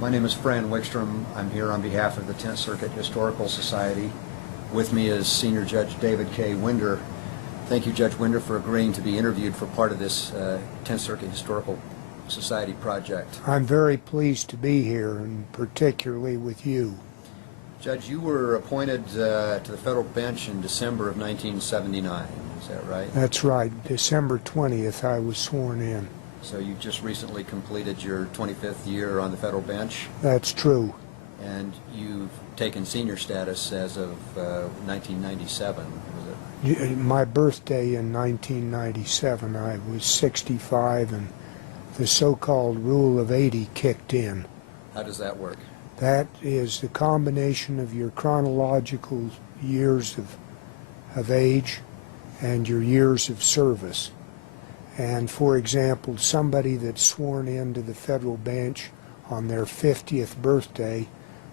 My name is Fran Wickstrom. I'm here on behalf of the 10th Circuit Historical Society. With me is Senior Judge David K. Winder. Thank you, Judge Winder, for agreeing to be interviewed for part of this 10th Circuit Historical Society project. I'm very pleased to be here, and particularly with you. Judge, you were appointed to the federal bench in December of 1979. Is that right? That's right. December 20th, I was sworn in. So you just recently completed your 25th year on the federal bench? That's true. And you've taken senior status as of 1997, was it? My birthday in 1997, I was 65, and the so-called Rule of 80 kicked in. How does that work? That is the combination of your chronological years of age and your years of service. And for example, somebody that's sworn into the federal bench on their 50th birthday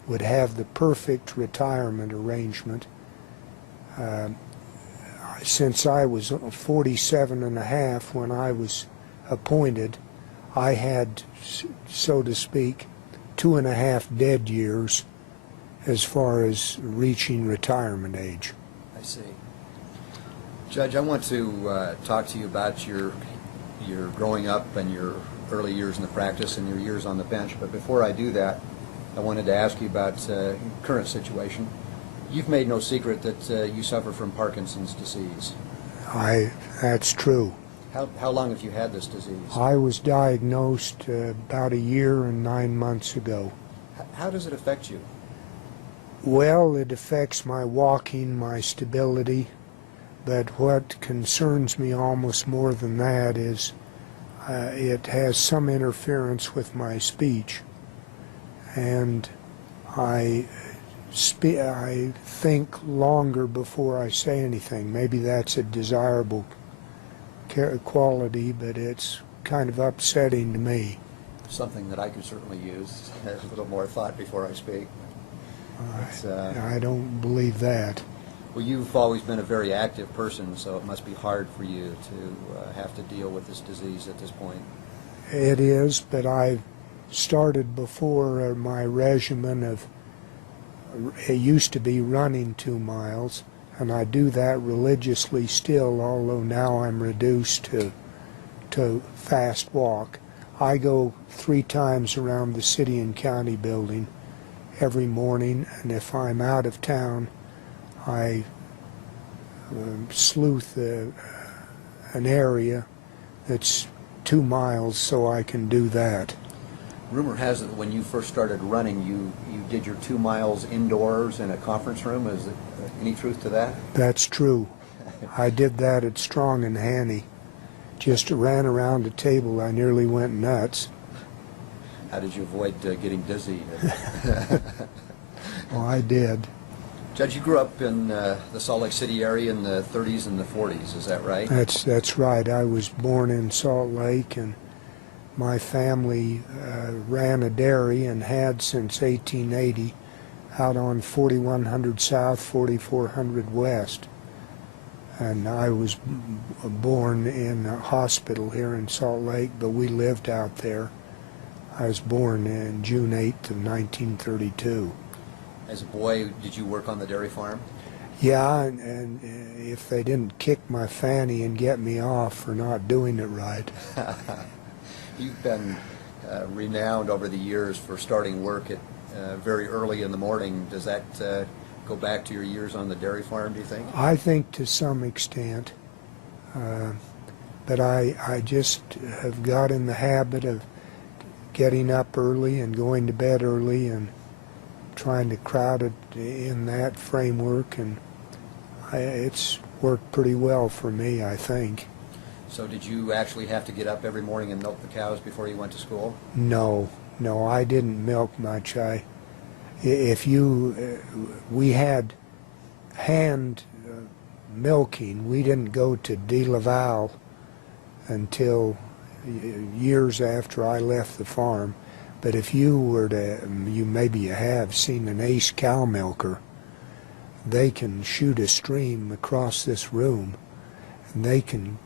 would have the perfect retirement arrangement. Since I was 47 and a half when I was appointed, I had, so to speak, 2.5 dead years as far as reaching retirement age. I see. Judge, I want to talk to you about your growing up and your early years in the practice and your years on the bench. But before I do that, I wanted to ask you about your current situation. You've made no secret that you suffer from Parkinson's disease. That's true. How long have you had this disease? I was diagnosed about 1 year and 9 months ago. How does it affect you? Well, it affects my walking, my stability, but what concerns me almost more than that is it has some interference with my speech, and I think longer before I say anything. Maybe that's a desirable quality, but it's kind of upsetting to me. Something that I could certainly use. A little more thought before I speak. I don't believe that. Well, you've always been a very active person, so it must be hard for you to have to deal with this disease at this point. It is, but I started before my regimen of, it used to be running 2 miles, and I do that religiously still, although now I'm reduced to fast walk. I go 3 times around the city and county building every morning, and if I'm out of town, I sleuth an area that's 2 miles so I can do that. Rumor has it that when you first started running, you did your 2 miles indoors in a conference room. Is there any truth to that? That's true. I did that at Strong and Haney. Just ran around a table. I nearly went nuts. How did you avoid getting dizzy? Well, I did. Judge, you grew up in the Salt Lake City area in the 30s and the 40s, is that right? That's right. I was born in Salt Lake, and my family ran a dairy and had since 1880 out on 4100 South, 4400 West. And I was born in a hospital here in Salt Lake, but we lived out there. I was born in June 8th of 1932. As a boy, did you work on the dairy farm? Yeah, and if they didn't kick my fanny and get me off for not doing it right. You've been renowned over the years for starting work at very early in the morning. Does that go back to your years on the dairy farm, do you think? I think to some extent. But I just have got in the habit of getting up early and going to bed early and trying to crowd it in that framework, and it's worked pretty well for me, I think. So did you actually have to get up every morning and milk the cows before you went to school? No, I didn't milk much. We had hand milking. We didn't go to De Laval until years after I left the farm. But if you were to, maybe you have seen an ace cow milker, they can shoot a stream across this room, and they can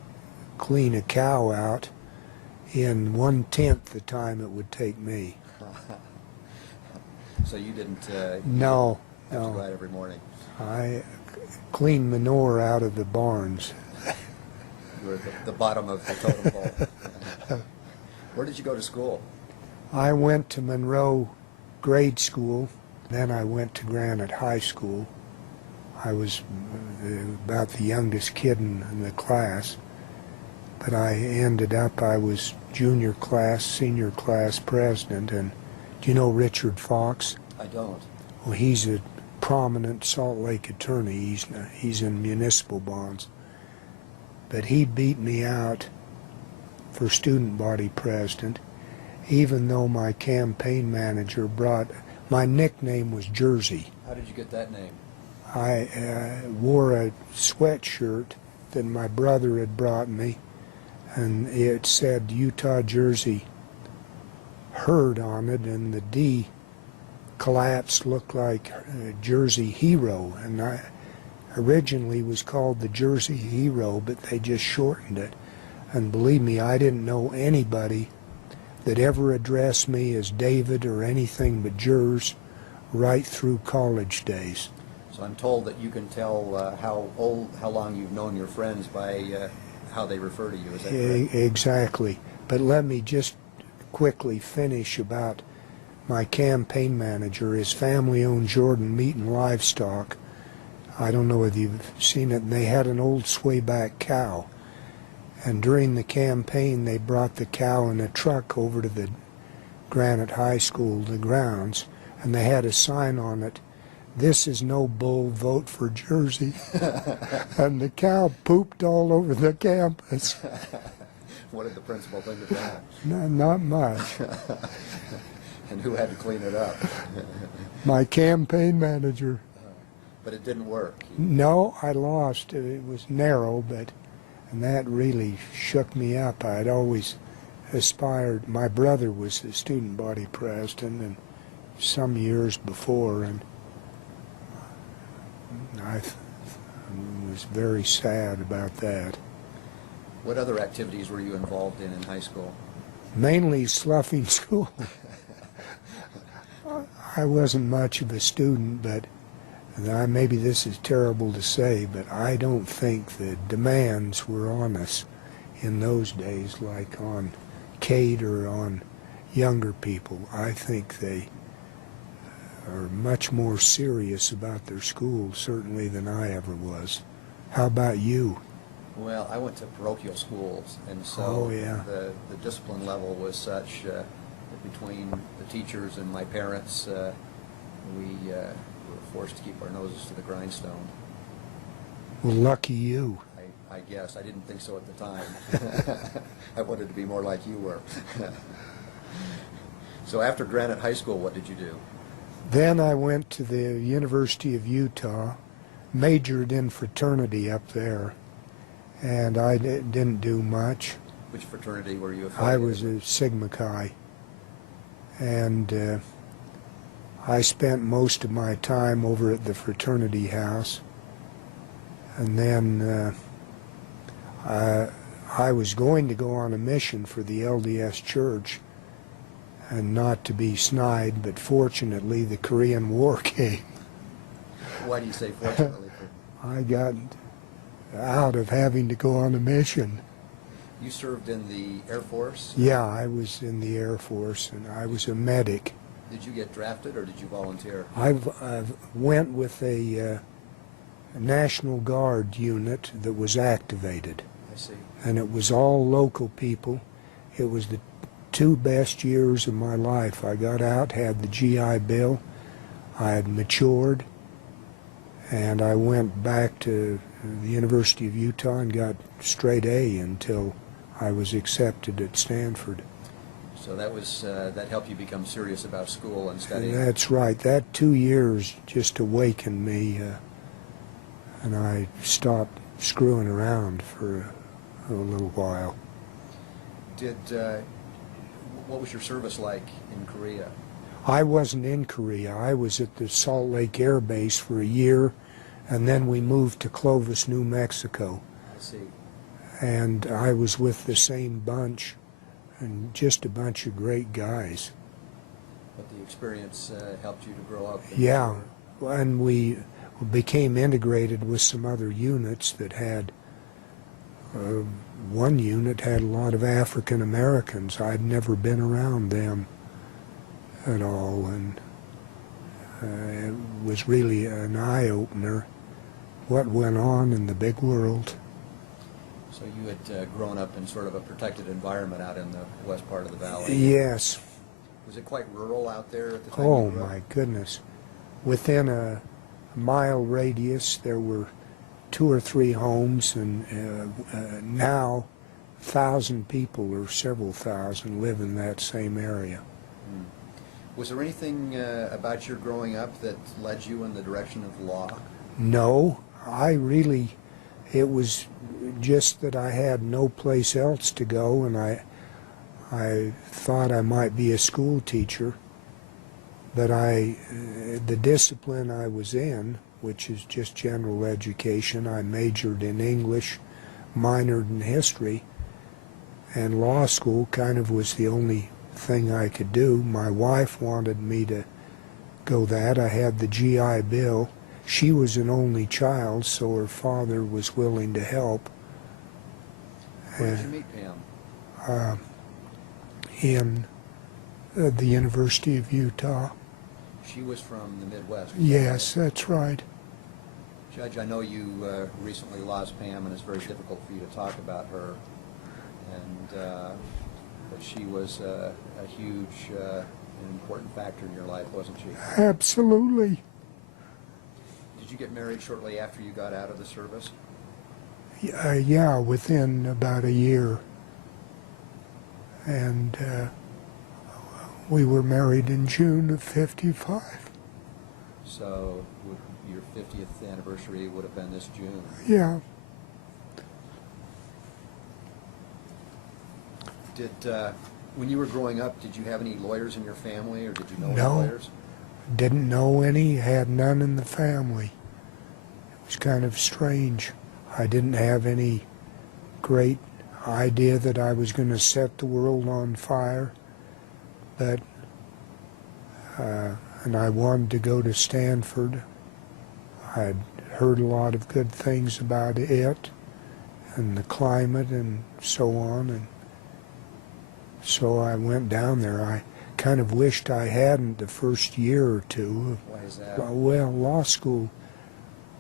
clean a cow out in 1/10 the time it would take me. So you didn't, No, have to go no. out every morning. I clean manure out of the barns. You were at the bottom of the totem pole. Where did you go to school? I went to Monroe grade school, then I went to Granite High School. I was about the youngest kid in the class, but I was junior class, senior class president. And do you know Richard Fox? I don't. Well, he's a prominent Salt Lake attorney. He's in municipal bonds. But he beat me out for student body president, even though my campaign manager my nickname was Jersey. How did you get that name? I wore a sweatshirt that my brother had brought me, and it said Utah Jersey Herd on it, and the D collapsed, looked like Jersey Hero, and I originally was called the Jersey Hero, but they just shortened it. And believe me, I didn't know anybody that ever addressed me as David or anything but Jers right through college days. So I'm told that you can tell how long you've known your friends by how they refer to you. Is that correct? Exactly. But let me just quickly finish about my campaign manager. His family owned Jordan Meat and Livestock. I don't know if you've seen it. And they had an old swayback cow. And during the campaign, they brought the cow in a truck over to the Granite High School, the grounds, and they had a sign on it, "This is no bull, vote for Jersey." And the cow pooped all over the campus. What did the principal think of that? Not much. And who had to clean it up? My campaign manager. But it didn't work. No, I lost. It was narrow, and that really shook me up. I'd always aspired. My brother was the student body president, and some years before, and I was very sad about that. What other activities were you involved in high school? Mainly sloughing school. I wasn't much of a student, but maybe this is terrible to say, but I don't think the demands were on us in those days like on Kate or on younger people. I think they are much more serious about their school, certainly, than I ever was. How about you? Well, I went to parochial schools, and so Oh, yeah. the discipline level was such that between the teachers and my parents, we were forced to keep our noses to the grindstone. Well, lucky you. I guess. I didn't think so at the time. I wanted to be more like you were. So after Granite High School, what did you do? Then I went to the University of Utah, majored in fraternity up there, and I didn't do much. Which fraternity were you I affiliated was with? a Sigma Chi, and I spent most of my time over at the fraternity house, and then I was going to go on a mission for the LDS Church, and not to be snide, but fortunately the Korean War came. Why do you say fortunately? I got out of having to go on a mission. You served in the Air Force? Yeah, I was in the Air Force, and I was a medic. Did you get drafted, or did you volunteer? I've went with a National Guard unit that was activated, I see. and it was all local people. It was the 2 best years of my life. I got out, had the GI Bill, I had matured, and I went back to the University of Utah and got straight A until I was accepted at Stanford. So that was that helped you become serious about school and studying. That's right. That 2 years just awakened me, and I stopped screwing around for a little while. What was your service like in Korea? I wasn't in Korea. I was at the Salt Lake Air Base for a year, and then we moved to Clovis, New Mexico. I see. And I was with the same bunch, and just a bunch of great guys. But the experience helped you to grow up. Yeah, and we became integrated with some other units that had, one unit had a lot of African Americans. I'd never been around them at all, and it was really an eye-opener what went on in the big world. So you had grown up in sort of a protected environment out in the west part of the valley. Yes. Was it quite rural out there at the time Oh you grew up? my goodness. Within a mile radius there were 2 or 3 homes, and now 1,000 people or several thousand live in that same area. Was there anything about your growing up that led you in the direction of law? No, it was just that I had no place else to go, and I thought I might be a school teacher, but the discipline I was in, which is just general education, I majored in English, minored in history, and law school kind of was the only thing I could do. My wife wanted me to go that. I had the GI Bill. She was an only child, so her father was willing to help. Where did you meet Pam? In the University of Utah. She was from the Midwest. Yes, that's right. Judge, I know you recently lost Pam, and it's very difficult for you to talk about her. And but she was a huge and important factor in your life, wasn't she? Absolutely. Did you get married shortly after you got out of the service? Yeah, within about a year. And we were married in June of '55. So your 50th anniversary would have been this June. Yeah. When you were growing up, did you have any lawyers in your family, or did you know No. any lawyers? Didn't know any, had none in the family. It was kind of strange. I didn't have any great idea that I was going to set the world on fire, but and I wanted to go to Stanford. I'd heard a lot of good things about it and the climate and so on, and so I went down there. I kind of wished I hadn't the first year or two. Why is that? Well, law school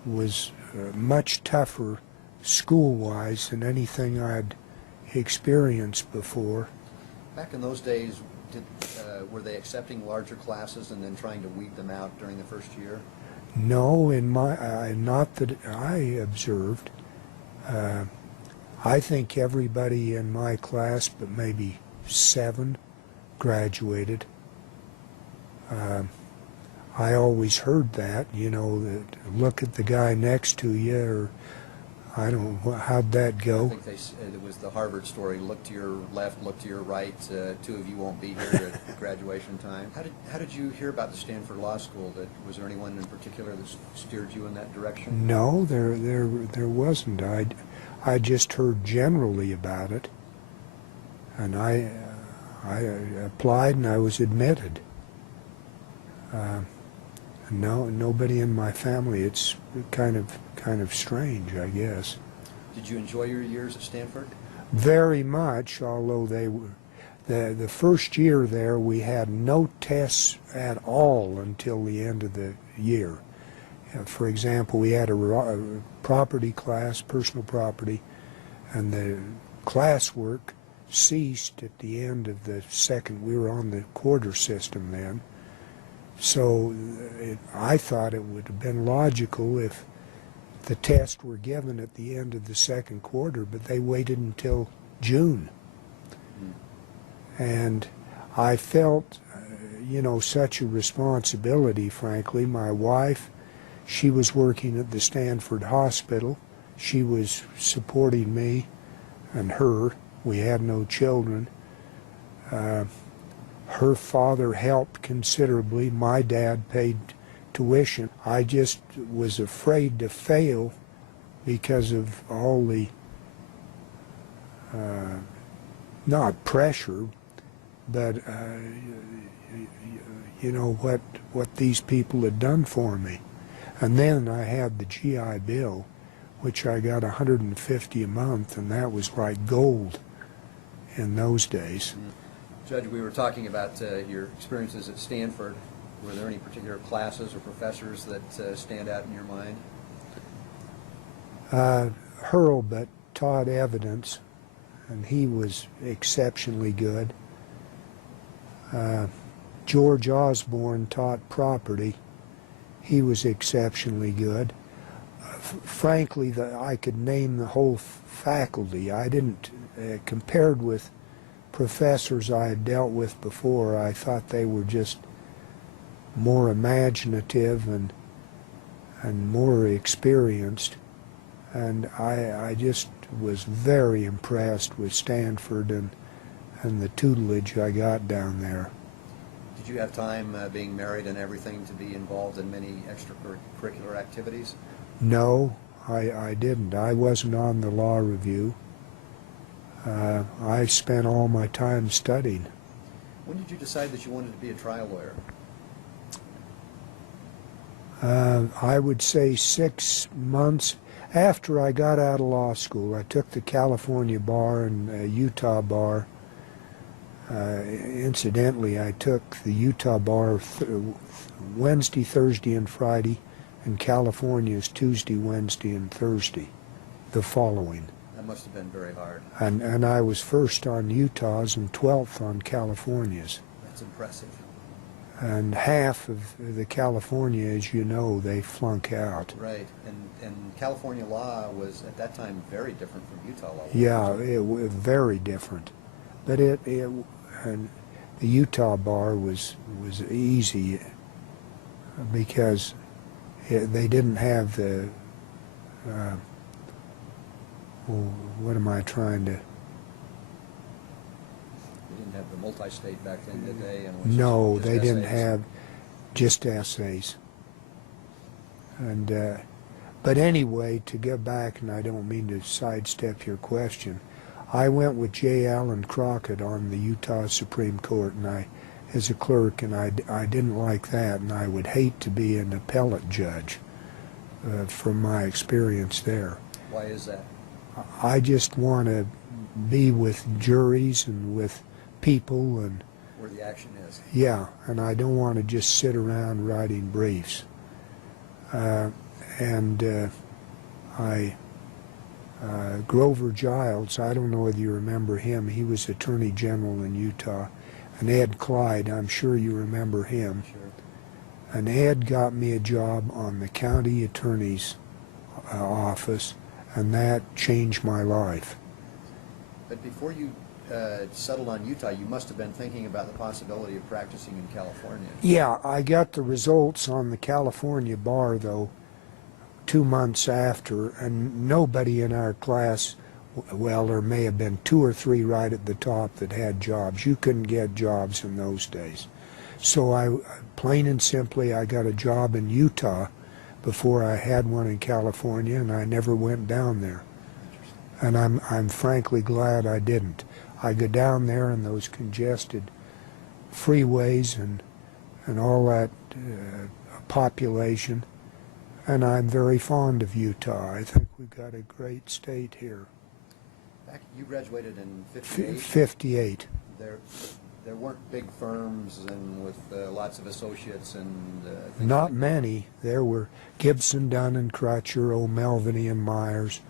was much tougher school-wise than anything I'd experienced before. Back in those days, were they accepting larger classes and then trying to weed them out during the first year? No, in my not that I observed. I think everybody in my class, but maybe 7, graduated. I always heard that, that look at the guy next to you, or I don't know, how'd that go? I think it was the Harvard story, look to your left, look to your right, 2 of you won't be here at graduation time. How did you hear about the Stanford Law School? Was there anyone in particular that steered you in that direction? No, there wasn't. I just heard generally about it, and I applied and I was admitted. No, nobody in my family. It's kind of strange, I guess. Did you enjoy your years at Stanford? Very much, although they were the first year there we had no tests at all until the end of the year. For example, we had a property class, personal property, and the classwork ceased at the end of the second. We were on the quarter system then. So I thought it would have been logical if the tests were given at the end of the second quarter, but they waited until June. And I felt, such a responsibility, frankly. My wife, she was working at the Stanford Hospital. She was supporting me and her. We had no children. Her father helped considerably. My dad paid tuition. I just was afraid to fail because of all the, not pressure, but you know what these people had done for me. And then I had the GI Bill, which I got $150 a month, and that was like gold in those days. Judge, we were talking about your experiences at Stanford. Were there any particular classes or professors that stand out in your mind? Hurlbut taught evidence, and he was exceptionally good. George Osborne taught property. He was exceptionally good. Frankly, I could name the whole faculty. I didn't, compared with professors I had dealt with before, I thought they were just more imaginative and more experienced. And I just was very impressed with Stanford and the tutelage I got down there. Did you have time, being married and everything, to be involved in many extracurricular activities? No, I didn't. I wasn't on the law review. I spent all my time studying. When did you decide that you wanted to be a trial lawyer? I would say 6 months after I got out of law school. I took the California bar and Utah bar. Incidentally, I took the Utah bar Wednesday, Thursday, and Friday, and California's Tuesday, Wednesday, and Thursday, the following. That must have been very hard. And I was first on Utah's and 12th on California's. That's impressive. And half of the California, as you know, they flunk out. Right, and California law was at that time very different from Utah law. Yeah, it was very different. But and the Utah bar was easy because they didn't have the what am I trying to? We didn't have the multi-state back then, did they? And it was No, just they didn't essays. have just essays. And but anyway, to get back, and I don't mean to sidestep your question, I went with J. Allen Crockett on the Utah Supreme Court, and as a clerk, and I didn't like that, and I would hate to be an appellate judge from my experience there. Why is that? I just want to be with juries and with people, and Where the action is. yeah, and I don't want to just sit around writing briefs. Grover Giles, I don't know whether you remember him, he was Attorney General in Utah, and Ed Clyde, I'm sure you remember him. Sure. And Ed got me a job on the county attorney's office, and that changed my life. But before you settled on Utah, you must have been thinking about the possibility of practicing in California. Yeah, I got the results on the California bar, though, 2 months after, and nobody in our class, well, there may have been 2 or 3 right at the top that had jobs. You couldn't get jobs in those days. So plain and simply, I got a job in Utah before I had one in California, and I never went down there. And I'm frankly glad I didn't. I go down there in those congested freeways and all that population, and I'm very fond of Utah. I think we've got a great state here. You graduated in 58. 58. There weren't big firms and with lots of associates and things Not like that. many. There were Gibson, Dunn and Crutcher, O'Melveny and Myers,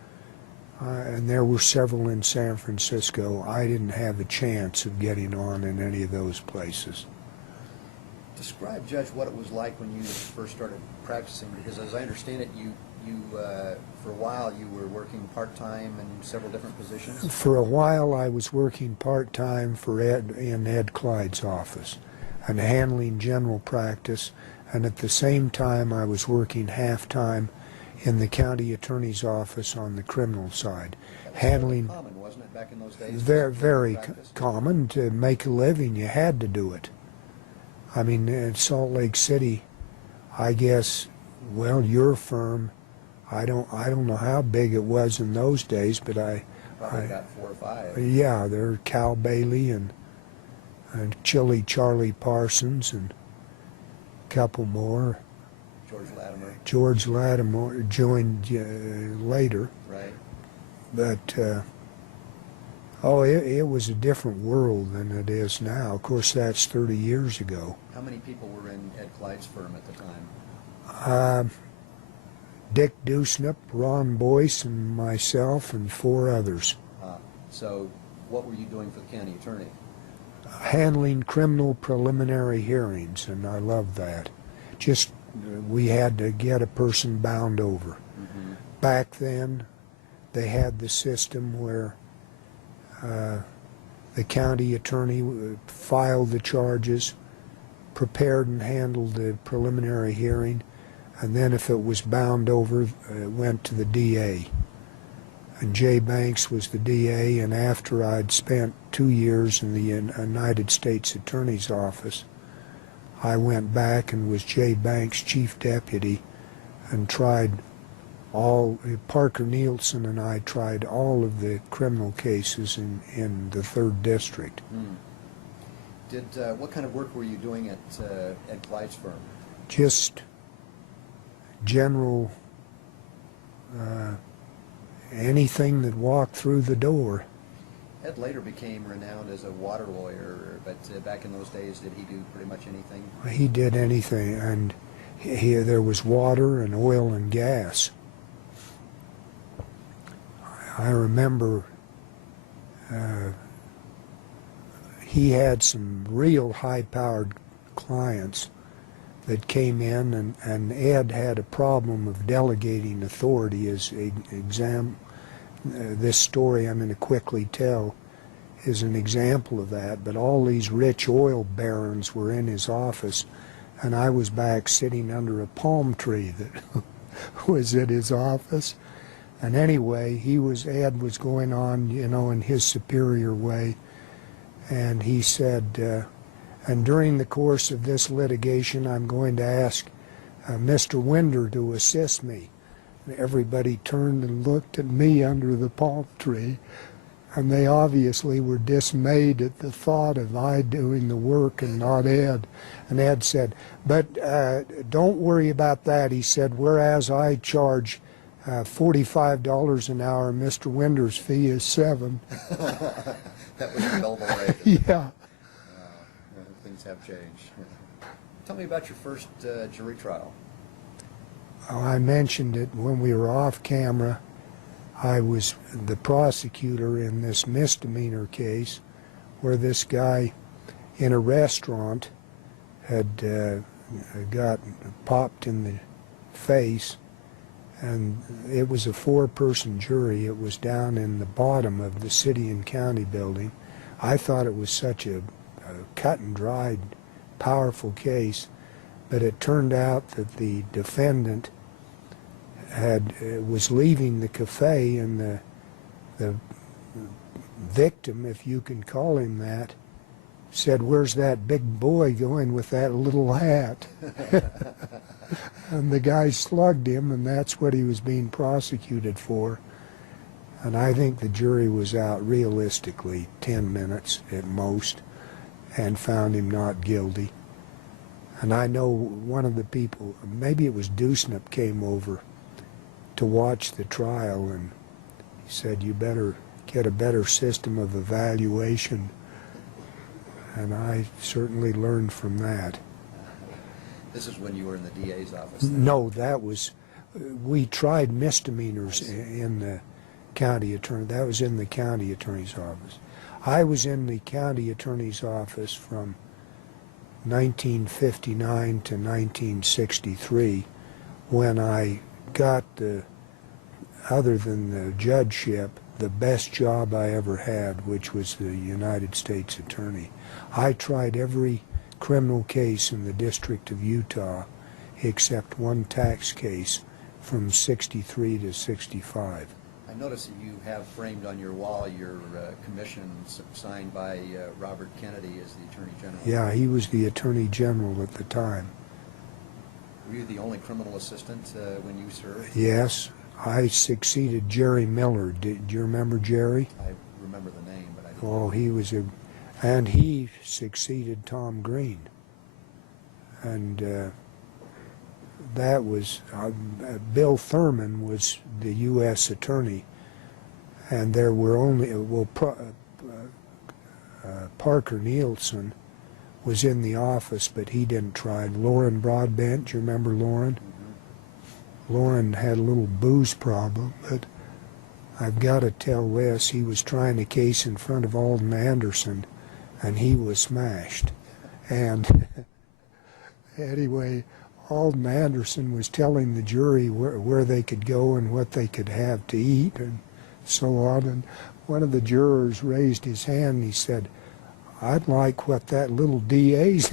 and there were several in San Francisco. I didn't have a chance of getting on in any of those places. Describe, Judge, what it was like when you first started practicing, because as I understand it, you for a while you were working part-time in several different positions. For a while I was working part-time for in Ed Clyde's office and handling general practice, and at the same time I was working half-time in the county attorney's office on the criminal side, That was handling. common, wasn't it, back in those days? Very Practice? common. To make a living, you had to do it. I mean, in Salt Lake City, I guess, well, your firm, I don't know how big it was in those days, but Probably got 4 or 5. yeah, there Cal Bailey and and Charlie Parsons, and a couple more. George Latimer. George Latimer joined later, Right. but it was a different world than it is now. Of course, that's 30 years ago. How many people were in Ed Clyde's firm at the time? Dick Dusnip, Ron Boyce, and myself, and 4 others. So what were you doing for the county attorney? Handling criminal preliminary hearings, and I loved that. Just, we had to get a person bound over. Mm-hmm. Back then, they had the system where the county attorney filed the charges, prepared and handled the preliminary hearing, and then if it was bound over, it went to the DA. And Jay Banks was the DA, and after I'd spent 2 years in the United States Attorney's Office, I went back and was Jay Banks' chief deputy and tried Parker Nielsen and I tried all of the criminal cases in the 3rd District. What kind of work were you doing at Ed Clyde's firm? Just general, anything that walked through the door. Ed later became renowned as a water lawyer, but back in those days, did he do pretty much anything? He did anything, and there was water and oil and gas. I remember he had some real high-powered clients that came in, and Ed had a problem of delegating authority. As this story I'm going to quickly tell is an example of that. But all these rich oil barons were in his office, and I was back sitting under a palm tree that was at his office. And anyway, Ed was going on, in his superior way, and he said, and during the course of this litigation, I'm going to ask Mr. Winder to assist me. And everybody turned and looked at me under the palm tree, and they obviously were dismayed at the thought of I doing the work and not Ed. And Ed said, but don't worry about that. He said, whereas I charge $45 an hour, Mr. Winder's fee is $7. That was the billable rate. Yeah. Things have changed. Tell me about your first jury trial. Oh, I mentioned it when we were off camera. I was the prosecutor in this misdemeanor case where this guy in a restaurant had got popped in the face, and it was a 4-person jury. It was down in the bottom of the city and county building. I thought it was such a cut and dried, powerful case, but it turned out that the defendant was leaving the cafe, and the victim, if you can call him that, said, "Where's that big boy going with that little hat?" And the guy slugged him, and that's what he was being prosecuted for. And I think the jury was out realistically 10 minutes at most and found him not guilty. And I know one of the people, maybe it was Dusnip, came over to watch the trial, and he said, "You better get a better system of evaluation." And I certainly learned from that. This is when you were in the DA's office? Then? No, we tried misdemeanors in the county attorney. That was in the county attorney's office. I was in the county attorney's office from 1959 to 1963, when I got other than the judgeship, the best job I ever had, which was the United States Attorney. I tried every criminal case in the District of Utah except one tax case from 63 to 65. I notice that you have framed on your wall your commission signed by Robert Kennedy as the Attorney General. Yeah, he was the Attorney General at the time. Were you the only criminal assistant when you served? Yes, I succeeded Jerry Miller. Do you remember Jerry? I remember the name, but I don't. Oh, he was and he succeeded Tom Green. And that was, Bill Thurman was the U.S. attorney, and there were only, Parker Nielsen was in the office, but he didn't try. Lauren Broadbent, do you remember Lauren? Mm-hmm. Lauren had a little booze problem, but I've got to tell this, he was trying a case in front of Alden Anderson, and he was smashed. And anyway, Alden Anderson was telling the jury where they could go and what they could have to eat and so on. And one of the jurors raised his hand and he said, "I'd like what that little DA's."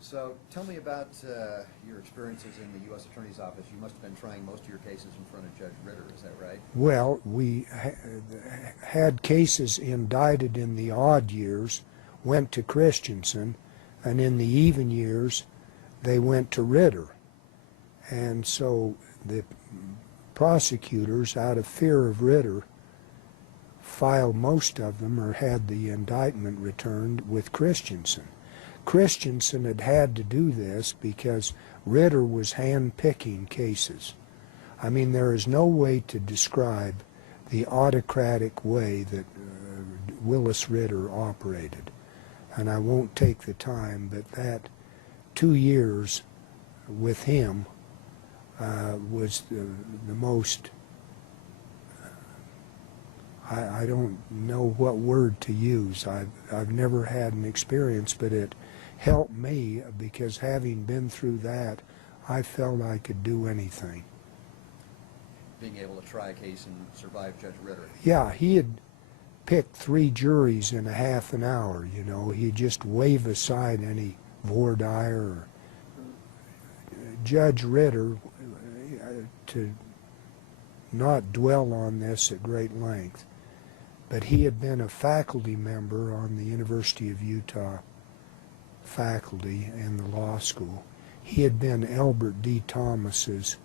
So tell me about your experiences in the U.S. Attorney's Office. You must have been trying most of your cases in front of Judge Ritter, is that right? Well, we had cases indicted in the odd years, went to Christensen, and in the even years, they went to Ritter. And so the prosecutors, out of fear of Ritter, filed most of them or had the indictment returned with Christensen. Christensen had to do this because Ritter was hand-picking cases. I mean, there is no way to describe the autocratic way that Willis Ritter operated. And I won't take the time, but that 2 years with him was the most, I don't know what word to use. I've never had an experience, but it helped me because having been through that, I felt I could do anything. Being able to try a case and survive Judge Ritter. Yeah, he had picked 3 juries in a half an hour, you know. He'd just wave aside any voir dire. Judge Ritter, to not dwell on this at great length, but he had been a faculty member on the University of Utah faculty in the law school. He had been Albert D. Thomas's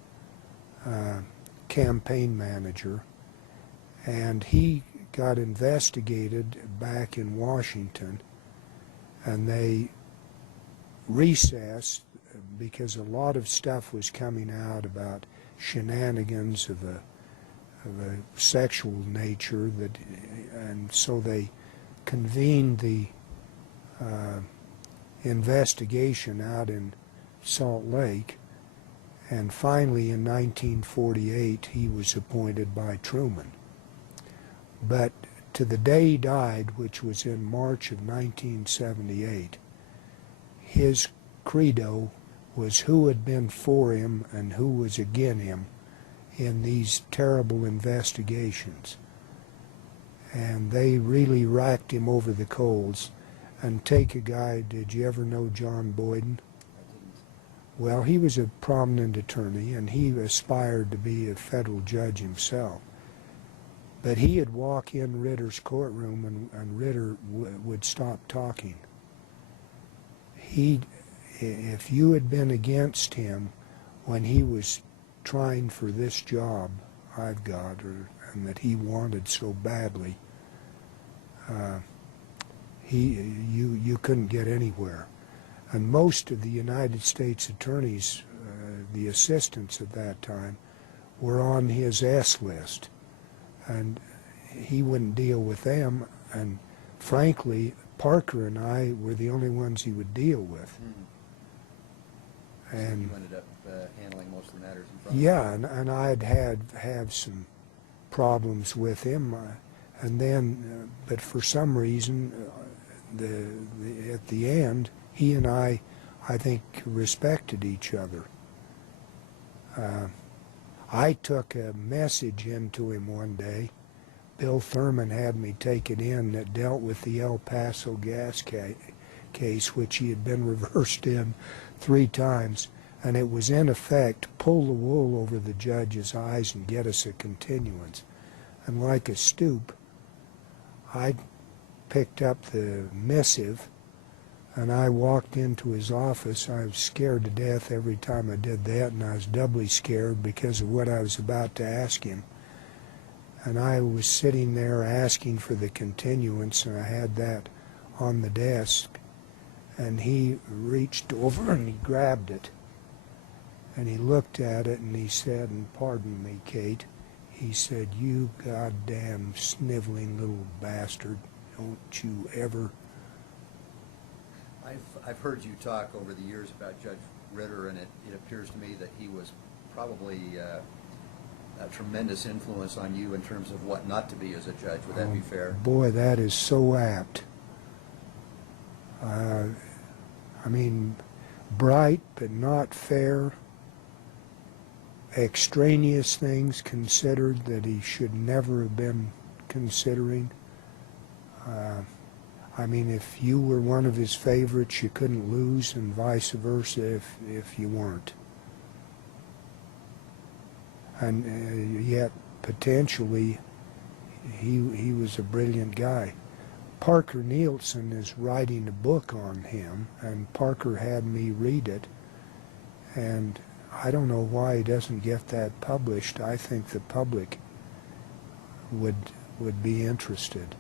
campaign manager, and he got investigated back in Washington, and they recessed because a lot of stuff was coming out about shenanigans of a sexual nature, and so they convened the investigation out in Salt Lake, and finally in 1948 he was appointed by Truman. But to the day he died, which was in March of 1978, his credo was who had been for him and who was against him in these terrible investigations. And they really racked him over the coals. And take a guy, did you ever know John Boyden? I didn't. Well, he was a prominent attorney, and he aspired to be a federal judge himself. But he'd walk in Ritter's courtroom, and Ritter would stop talking. If you had been against him when he was trying for this job I've got, and that he wanted so badly, you couldn't get anywhere. And most of the United States attorneys, the assistants at that time, were on his S list, and he wouldn't deal with them, and frankly Parker and I were the only ones he would deal with. So And you ended up handling most of the matters in front of yeah, and I'd have some problems with him, and then but for some reason at the end, he and I think, respected each other. I took a message into him one day. Bill Thurman had me take it in that dealt with the El Paso gas case, which he had been reversed in 3 times, and it was in effect pull the wool over the judge's eyes and get us a continuance. And like a stoop, I picked up the missive, and I walked into his office. I was scared to death every time I did that, and I was doubly scared because of what I was about to ask him. And I was sitting there asking for the continuance, and I had that on the desk. And he reached over and he grabbed it. And he looked at it and he said, and pardon me, Kate, he said, "You goddamn sniveling little bastard, don't you ever..." I've heard you talk over the years about Judge Ritter, and it appears to me that he was probably a tremendous influence on you in terms of what not to be as a judge. Would that be fair? Boy, that is so apt. I mean, bright but not fair, extraneous things considered that he should never have been considering. I mean, if you were one of his favorites, you couldn't lose, and vice versa if you weren't. And yet, potentially, he was a brilliant guy. Parker Nielsen is writing a book on him, and Parker had me read it, and I don't know why he doesn't get that published. I think the public would be interested.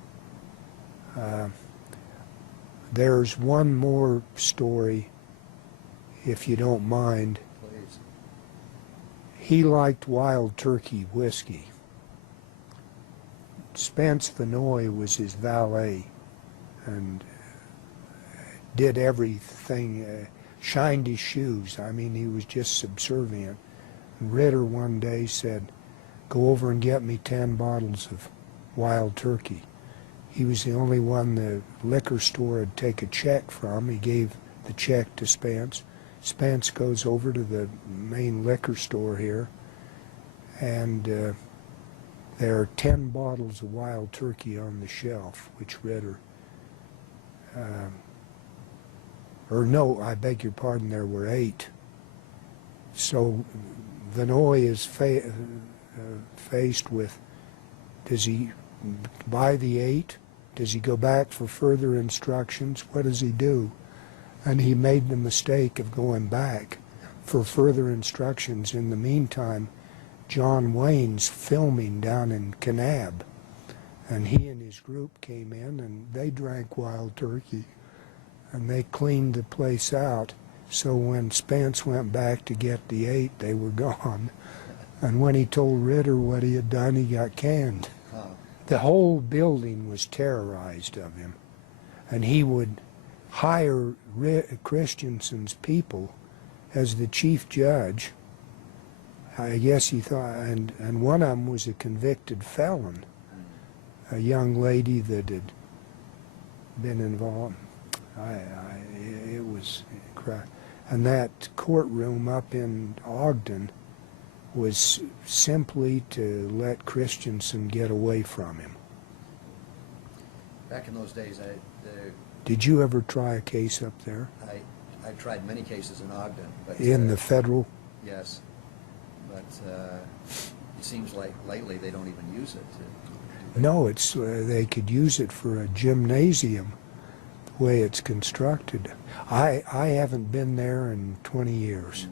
There's one more story, if you don't mind. Please. He liked Wild Turkey whiskey. Spence Vinoy was his valet and did everything, shined his shoes. I mean, he was just subservient. And Ritter one day said, "Go over and get me 10 bottles of Wild Turkey." He was the only one the liquor store would take a check from. He gave the check to Spence. Spence goes over to the main liquor store here, and there are 10 bottles of Wild Turkey on the shelf, which Ritter, or no, I beg your pardon, there were 8. So Vinoy is faced with, does he buy the 8? Does he go back for further instructions? What does he do? And he made the mistake of going back for further instructions. In the meantime, John Wayne's filming down in Kanab, and he and his group came in and they drank Wild Turkey and they cleaned the place out. So when Spence went back to get the 8, they were gone. And when he told Ritter what he had done, he got canned. The whole building was terrorized of him, and he would hire Christensen's people as the chief judge. I guess he thought, and one of them was a convicted felon, a young lady that had been involved. It was, and that courtroom up in Ogden was simply to let Christensen get away from him. Back in those days, Did you ever try a case up there? I tried many cases in Ogden. But, in the federal? Yes. But it seems like lately they don't even use it. No, it's they could use it for a gymnasium, the way it's constructed. I haven't been there in 20 years.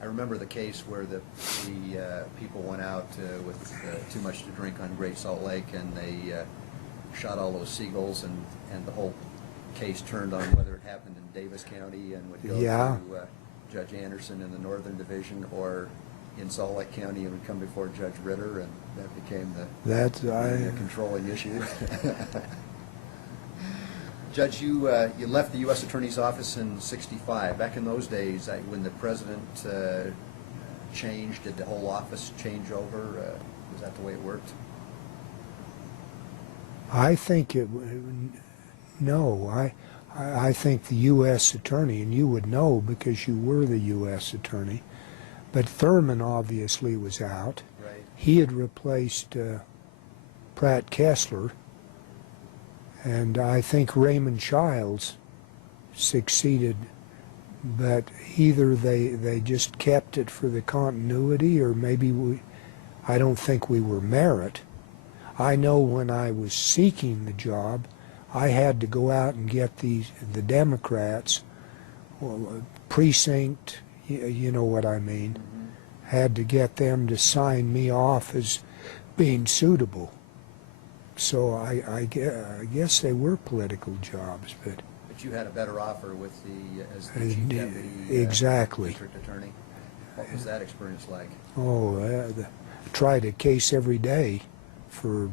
I remember the case where the people went out with too much to drink on Great Salt Lake, and they shot all those seagulls, and the whole case turned on whether it happened in Davis County and would go to Judge Anderson in the Northern Division, or in Salt Lake County and would come before Judge Ritter, and that became the controlling issue. Judge, you left the U.S. Attorney's Office in '65. Back in those days, when the president changed, did the whole office change over? Was that the way it worked? I think no. I think the U.S. Attorney, and you would know because you were the U.S. Attorney, but Thurman obviously was out. Right. He had replaced Pratt Kessler. And I think Raymond Childs succeeded, but either they just kept it for the continuity, or maybe I don't think we were merit. I know when I was seeking the job, I had to go out and get the Democrats, precinct, you know what I mean, had to get them to sign me off as being suitable. So I guess they were political jobs, but But you had a better offer with as the chief deputy, exactly. district attorney. What was that experience like? Oh, tried a case every day for,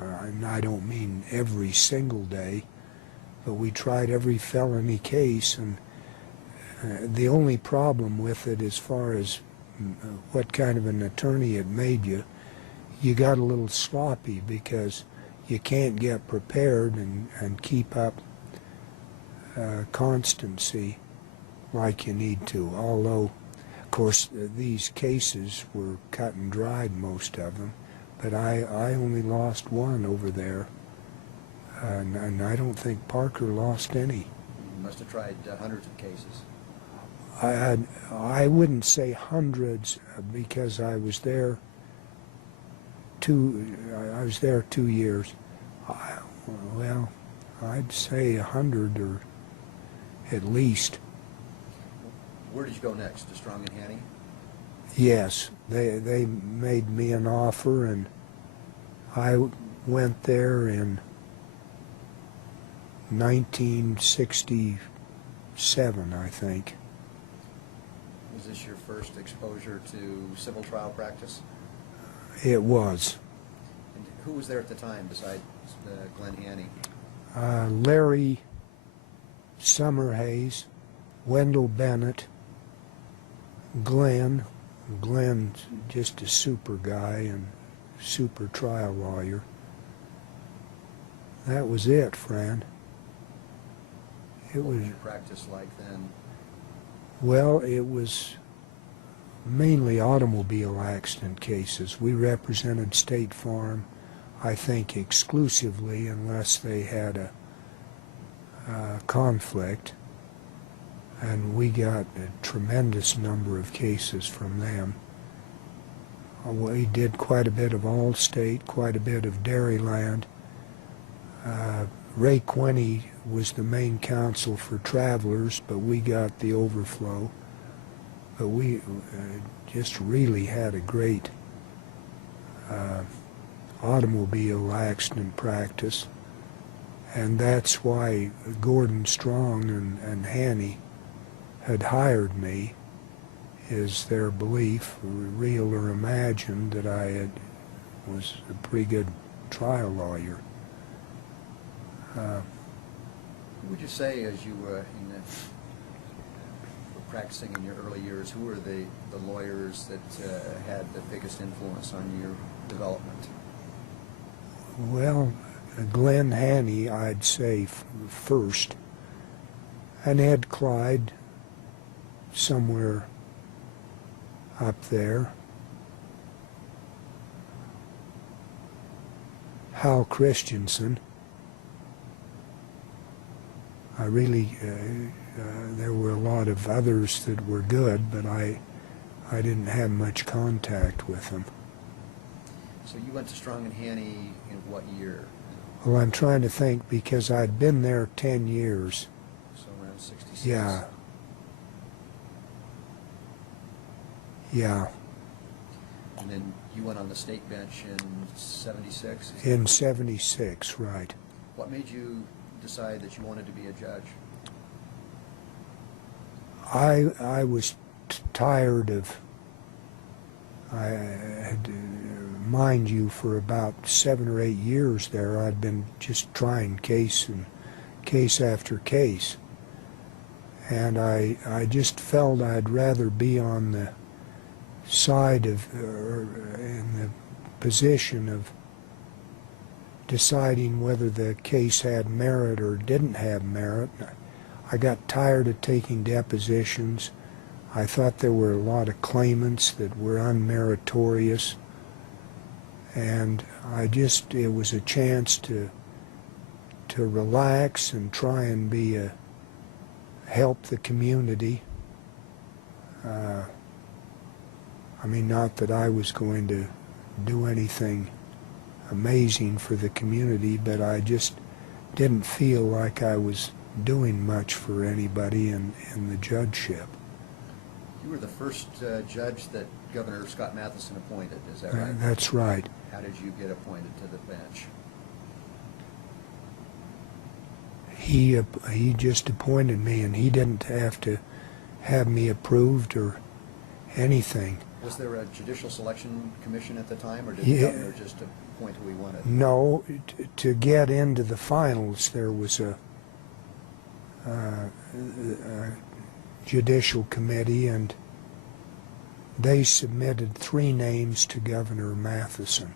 and I don't mean every single day, but we tried every felony case, and the only problem with it as far as what kind of an attorney it made you, you got a little sloppy because you can't get prepared and keep up constancy like you need to. Although, of course, these cases were cut and dried, most of them, but I only lost one over there, and I don't think Parker lost any. You must have tried hundreds of cases. I wouldn't say hundreds because I was there 2 years. Well, I'd say 100 or at least. Where did you go next? To Strong and Hanny? Yes, they made me an offer, and I went there in 1967, I think. Was this your first exposure to civil trial practice? It was. And who was there at the time besides Glenn Hanny? Larry Summerhays, Wendell Bennett, Glenn's just a super guy and super trial lawyer. That was it, Fran. What was your practice like then? Well, it was mainly automobile accident cases. We represented State Farm, I think, exclusively, unless they had a conflict. And we got a tremendous number of cases from them. We did quite a bit of Allstate, quite a bit of Dairyland. Ray Quinney was the main counsel for Travelers, but we got the overflow. But we just really had a great automobile accident practice. And that's why Gordon Strong and Hanny had hired me, is their belief, real or imagined, that I was a pretty good trial lawyer. Who would you say, as you were practicing in your early years, who were the lawyers that had the biggest influence on your development? Well, Glenn Hanny, I'd say first, and Ed Clyde, somewhere up there. Hal Christensen. I really, there were a lot of others that were good, but I didn't have much contact with them. So you went to Strong and Hanny in what year? Well, I'm trying to think, because I'd been there 10 years. So around 66. Yeah. Yeah. And then you went on the state bench in 76? In 76, right. What made you decide that you wanted to be a judge? I was tired of, I had, mind you, for about 7 or 8 years there, I'd been just trying case after case. And I just felt I'd rather be on the side of, or in the position of deciding whether the case had merit or didn't have merit. I got tired of taking depositions. I thought there were a lot of claimants that were unmeritorious, and it was a chance to relax and try and help the community. I mean, not that I was going to do anything amazing for the community, but I just didn't feel like I was doing much for anybody in the judgeship. You were the first judge that Governor Scott Matheson appointed, is that right? That's right. How did you get appointed to the bench? He just appointed me, and he didn't have to have me approved or anything. Was there a judicial selection commission at the time, or did Yeah. the governor just appoint who he wanted? No, to get into the finals, there was a judicial committee, and they submitted 3 names to Governor Matheson.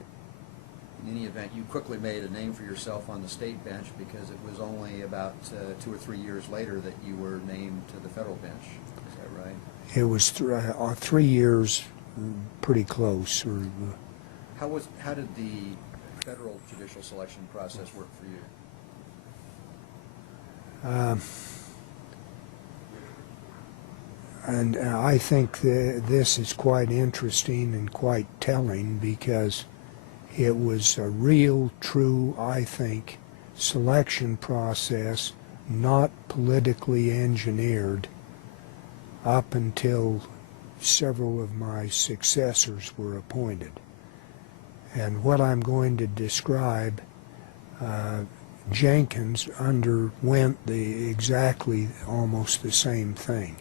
In any event, you quickly made a name for yourself on the state bench because it was only about 2 or 3 years later that you were named to the federal bench. Is that right? It was 3 years, pretty close. How did the federal judicial selection process work for you? And I think this is quite interesting and quite telling because it was a real, true, I think, selection process, not politically engineered, up until several of my successors were appointed. And what I'm going to describe, Jenkins underwent exactly almost the same thing.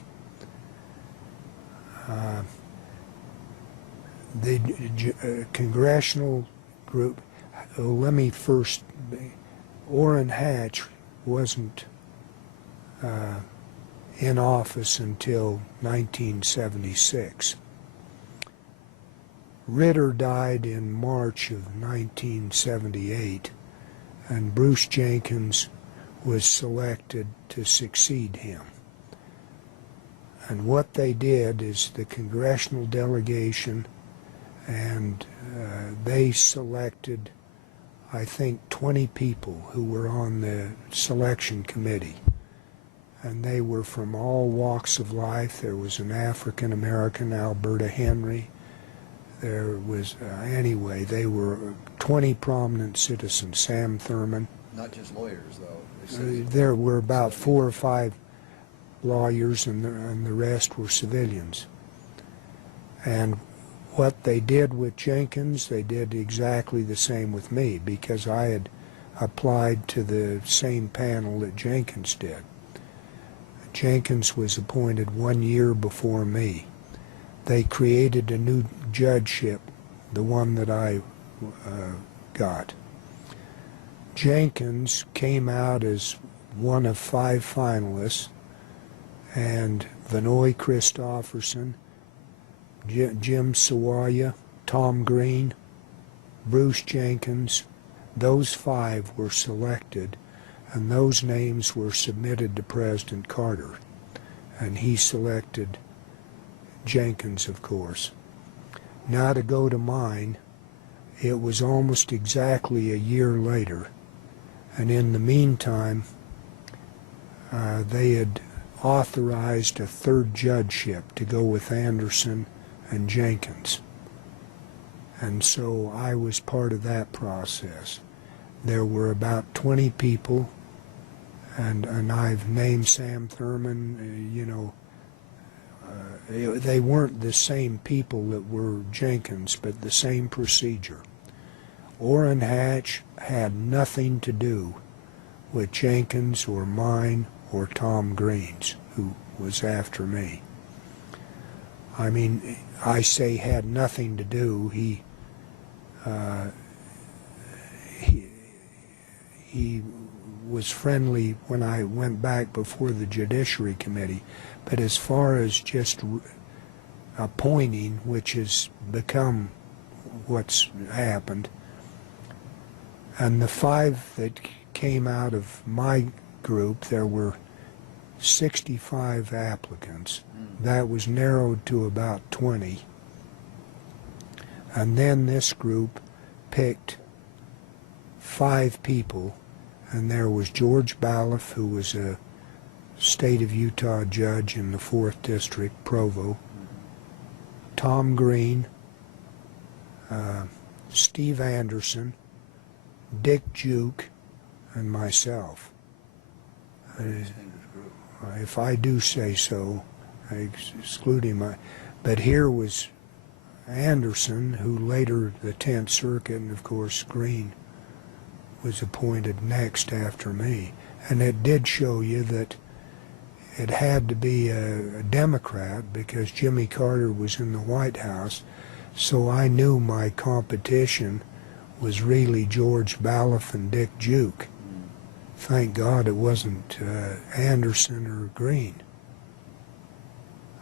The congressional group, let me first, Orrin Hatch wasn't in office until 1976. Ritter died in March of 1978, and Bruce Jenkins was selected to succeed him. And what they did is the congressional delegation, and they selected, I think, 20 people who were on the selection committee. And they were from all walks of life. There was an African American, Alberta Henry. There was, anyway, they were 20 prominent citizens, Sam Thurman. Not just lawyers, though. There were about 4 or 5 lawyers, and the rest were civilians. And what they did with Jenkins, they did exactly the same with me, because I had applied to the same panel that Jenkins did. Jenkins was appointed 1 year before me. They created a new judgeship, the one that I got. Jenkins came out as one of 5 finalists, and Vinoy Christofferson, Jim Sawaya, Tom Green, Bruce Jenkins, those 5 were selected, and those names were submitted to President Carter, and he selected Jenkins, of course. Now to go to mine, it was almost exactly a year later, and in the meantime, they had authorized a 3rd judgeship to go with Anderson and Jenkins. And so I was part of that process. There were about 20 people, and I've named Sam Thurman, they weren't the same people that were Jenkins, but the same procedure. Orrin Hatch had nothing to do with Jenkins or mine or Tom Green's, who was after me. I mean, I say had nothing to do. He was friendly when I went back before the Judiciary Committee, but as far as just appointing, which has become what's happened, and the 5 that came out of my group, there were 65 applicants. That was narrowed to about 20. And then this group picked 5 people, and there was George Balloff, who was a state of Utah judge in the 4th District, Provo, Tom Green, Steve Anderson, Dick Juke, and myself. If I do say so, I exclude him. But here was Anderson, who later the 10th Circuit, and of course Green was appointed next after me. And it did show you that it had to be a Democrat because Jimmy Carter was in the White House, so I knew my competition was really George Balloff and Dick Duke. Thank God it wasn't Anderson or Green.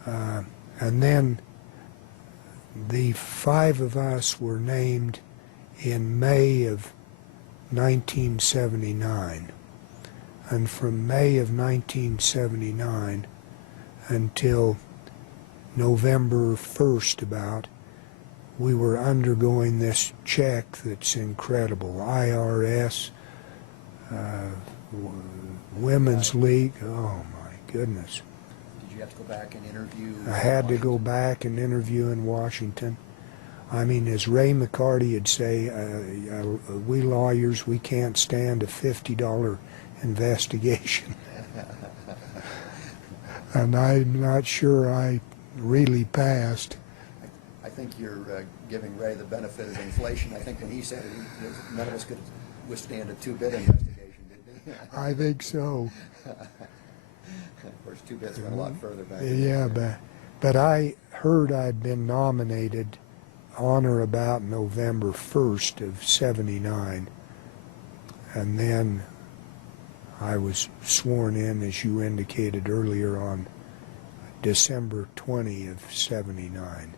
And then the 5 of us were named in May of 1979. And from May of 1979 until November 1st about, we were undergoing this check that's incredible. IRS, Women's League, oh my goodness. Did you have to go back and interview? I had to go back and interview in Washington. I mean, as Ray McCarty would say, we lawyers, we can't stand a $50 investigation. And I'm not sure I really passed. I think you're giving Ray the benefit of inflation. I think when he said it, none of us could withstand a 2-bit investigation, did we? I think so. Of course, 2 bits went a lot further back. Yeah, but I heard I'd been nominated on or about November 1st of '79, and then I was sworn in, as you indicated earlier, on December 20 of '79.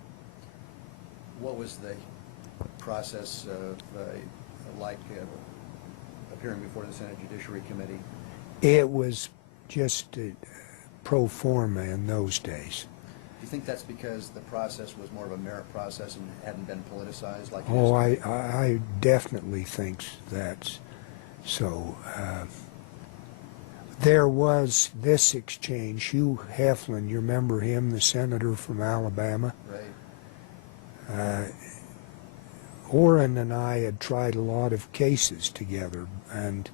What was the process like appearing before the Senate Judiciary Committee? It was just pro forma in those days. Do you think that's because the process was more of a merit process and hadn't been politicized like it Oh, is today? I definitely think that's so. There was this exchange. Hugh Heflin, you remember him, the senator from Alabama? Right. Orrin and I had tried a lot of cases together, and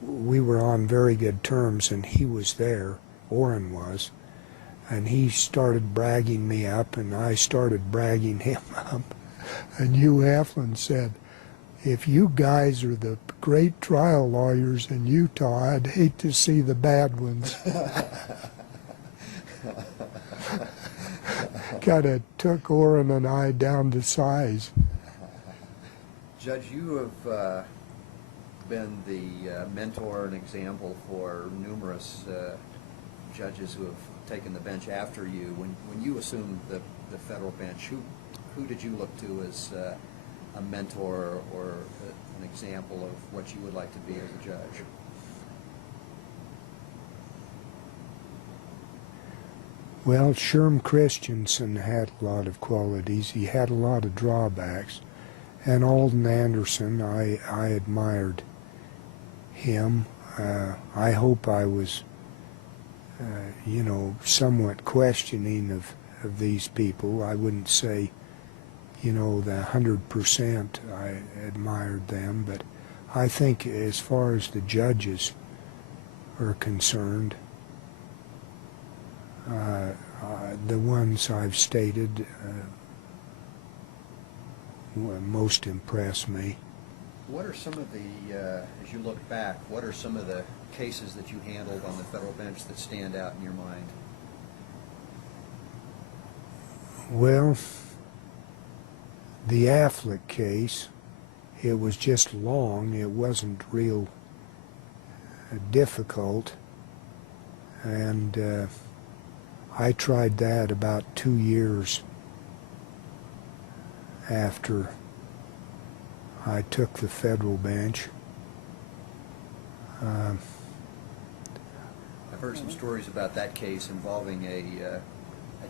we were on very good terms, and he was there, Orrin was, and he started bragging me up, and I started bragging him up. And Hugh Heflin said, if you guys are the great trial lawyers in Utah, I'd hate to see the bad ones. Kind of took Orrin and I down to size. Judge, you have been the mentor and example for numerous judges who have taken the bench after you. When you assumed the federal bench, who did you look to as a mentor or an example of what you would like to be as a judge? Well, Sherm Christensen had a lot of qualities. He had a lot of drawbacks. And Alden Anderson, I admired him. I hope I was, somewhat questioning of these people. I wouldn't say, the 100% I admired them, but I think as far as the judges are concerned, the ones I've stated most impress me. What are some of the, as you look back, what are some of the cases that you handled on the federal bench that stand out in your mind? Well, the Affleck case, it was just long. It wasn't real difficult. And I tried that about 2 years after I took the federal bench. I've heard some stories about that case involving a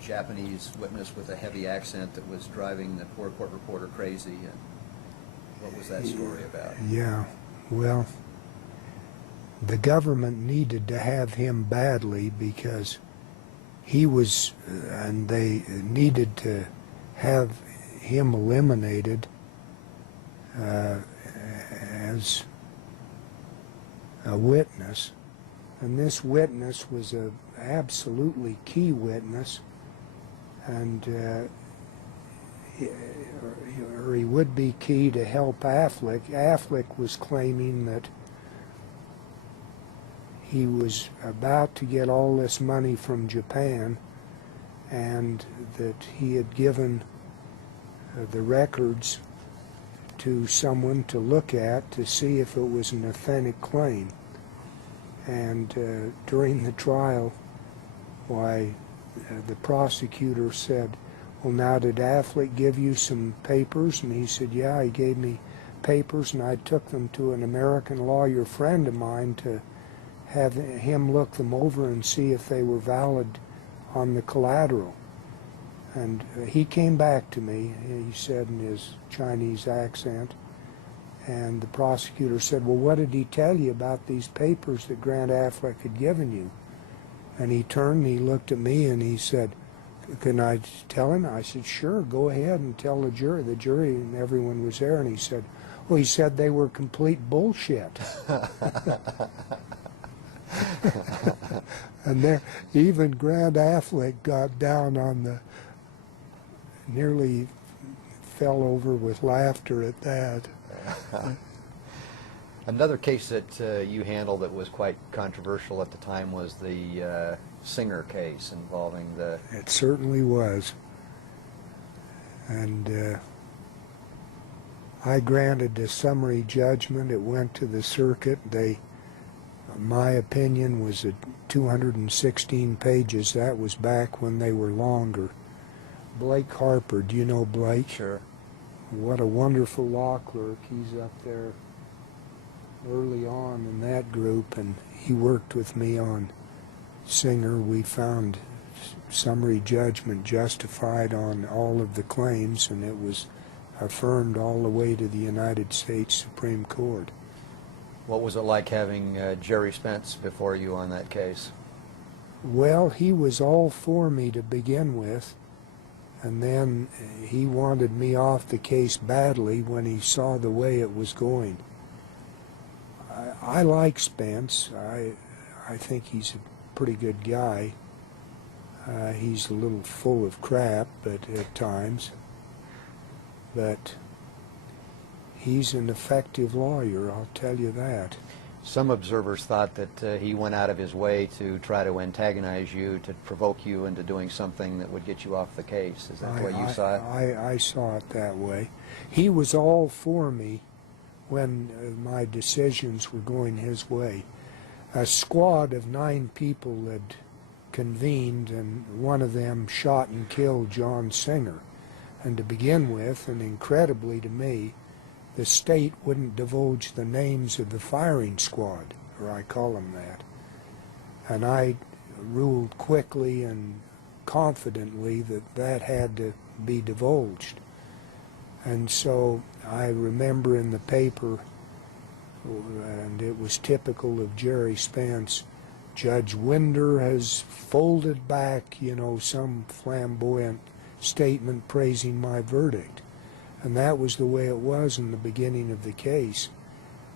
Japanese witness with a heavy accent that was driving the poor court reporter crazy. And what was that story about? Yeah, well, the government needed to have him badly because he was, and they needed to have him eliminated as a witness. And this witness was a absolutely key witness, and or he would be key to help Affleck. Affleck was claiming that he was about to get all this money from Japan and that he had given the records to someone to look at to see if it was an authentic claim. And during the trial, the prosecutor said, well, now, did Affleck give you some papers? And he said, yeah, he gave me papers, and I took them to an American lawyer friend of mine to have him look them over and see if they were valid on the collateral. And he came back to me, he said in his Chinese accent, and the prosecutor said, well, what did he tell you about these papers that Grant Affleck had given you? And he turned and he looked at me and he said, can I tell him? I said, sure, go ahead and tell the jury. The jury and everyone was there, and he said, well, he said they were complete bullshit. And there, even Grant Affleck got down on the, nearly fell over with laughter at that. Another case that you handled that was quite controversial at the time was the Singer case involving the... It certainly was. And I granted a summary judgment. It went to the circuit. My opinion was at 216 pages. That was back when they were longer. Blake Harper, do you know Blake? Sure. What a wonderful law clerk. He's up there early on in that group, and he worked with me on Singer. We found summary judgment justified on all of the claims, and it was affirmed all the way to the United States Supreme Court. What was it like having Jerry Spence before you on that case? Well, he was all for me to begin with, and then he wanted me off the case badly when he saw the way it was going. I like Spence. I think he's a pretty good guy. He's a little full of crap at times, but he's an effective lawyer, I'll tell you that. Some observers thought that he went out of his way to try to antagonize you, to provoke you into doing something that would get you off the case. Is that the way you saw it? I saw it that way. He was all for me when my decisions were going his way. A squad of 9 people had convened, and one of them shot and killed John Singer. And to begin with, and incredibly to me, the state wouldn't divulge the names of the firing squad, or I call them that. And I ruled quickly and confidently that that had to be divulged. And so I remember in the paper, and it was typical of Jerry Spence, Judge Winder has folded back, some flamboyant statement praising my verdict. And that was the way it was in the beginning of the case.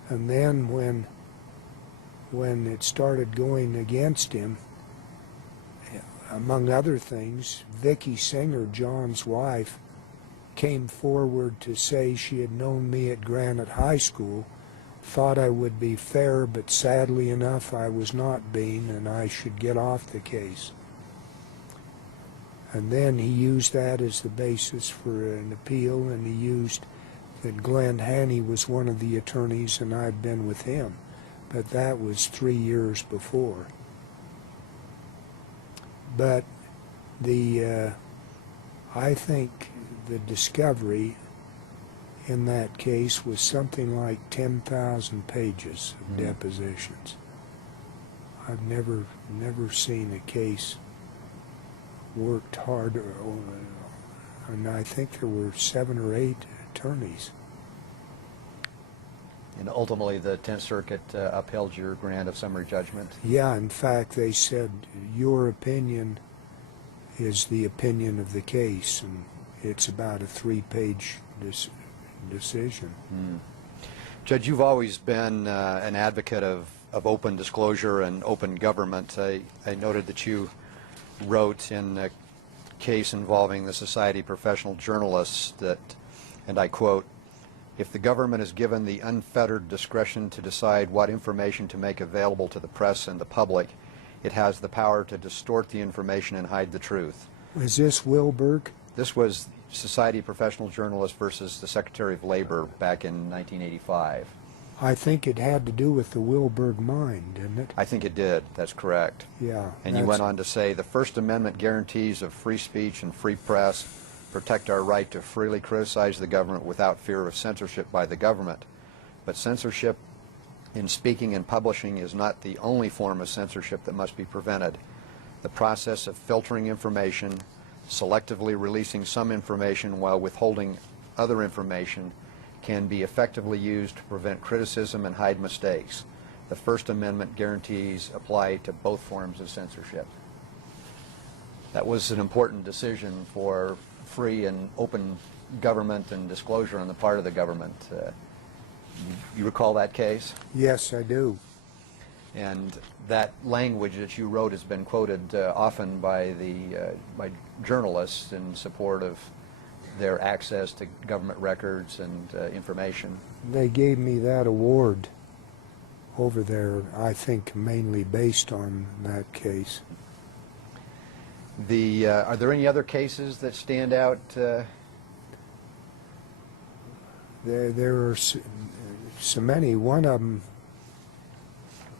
And then when it started going against him, among other things, Vicki Singer, John's wife, came forward to say she had known me at Granite High School, thought I would be fair, but sadly enough I was not being, and I should get off the case. And then he used that as the basis for an appeal, and he used that Glenn Haney was one of the attorneys and I'd been with him. But that was 3 years before. But I think the discovery in that case was something like 10,000 pages of depositions. I've never seen a case worked hard, and I think there were 7 or 8 attorneys. And ultimately the 10th Circuit upheld your grant of summary judgment? Yeah, in fact, they said your opinion is the opinion of the case, and it's about a 3-page decision. Judge, you've always been an advocate of open disclosure and open government. I noted that you wrote in case involving the Society of Professional Journalists that, and I quote, "If the government is given the unfettered discretion to decide what information to make available to the press and the public, it has the power to distort the information and hide the truth." Is this Wilberg? This was Society of Professional Journalists versus the Secretary of Labor back in 1985. I think it had to do with the Wilberg mine, didn't it? I think it did. That's correct. Yeah. And you went on to say, "The First Amendment guarantees of free speech and free press protect our right to freely criticize the government without fear of censorship by the government. But censorship in speaking and publishing is not the only form of censorship that must be prevented. The process of filtering information, selectively releasing some information while withholding other information, can be effectively used to prevent criticism and hide mistakes. The First Amendment guarantees apply to both forms of censorship." That was an important decision for free and open government and disclosure on the part of the government. You recall that case? Yes, I do. And that language that you wrote has been quoted often by by journalists in support of their access to government records and information. They gave me that award over there, I think mainly based on that case. Are there any other cases that stand out? There are so many. One of them,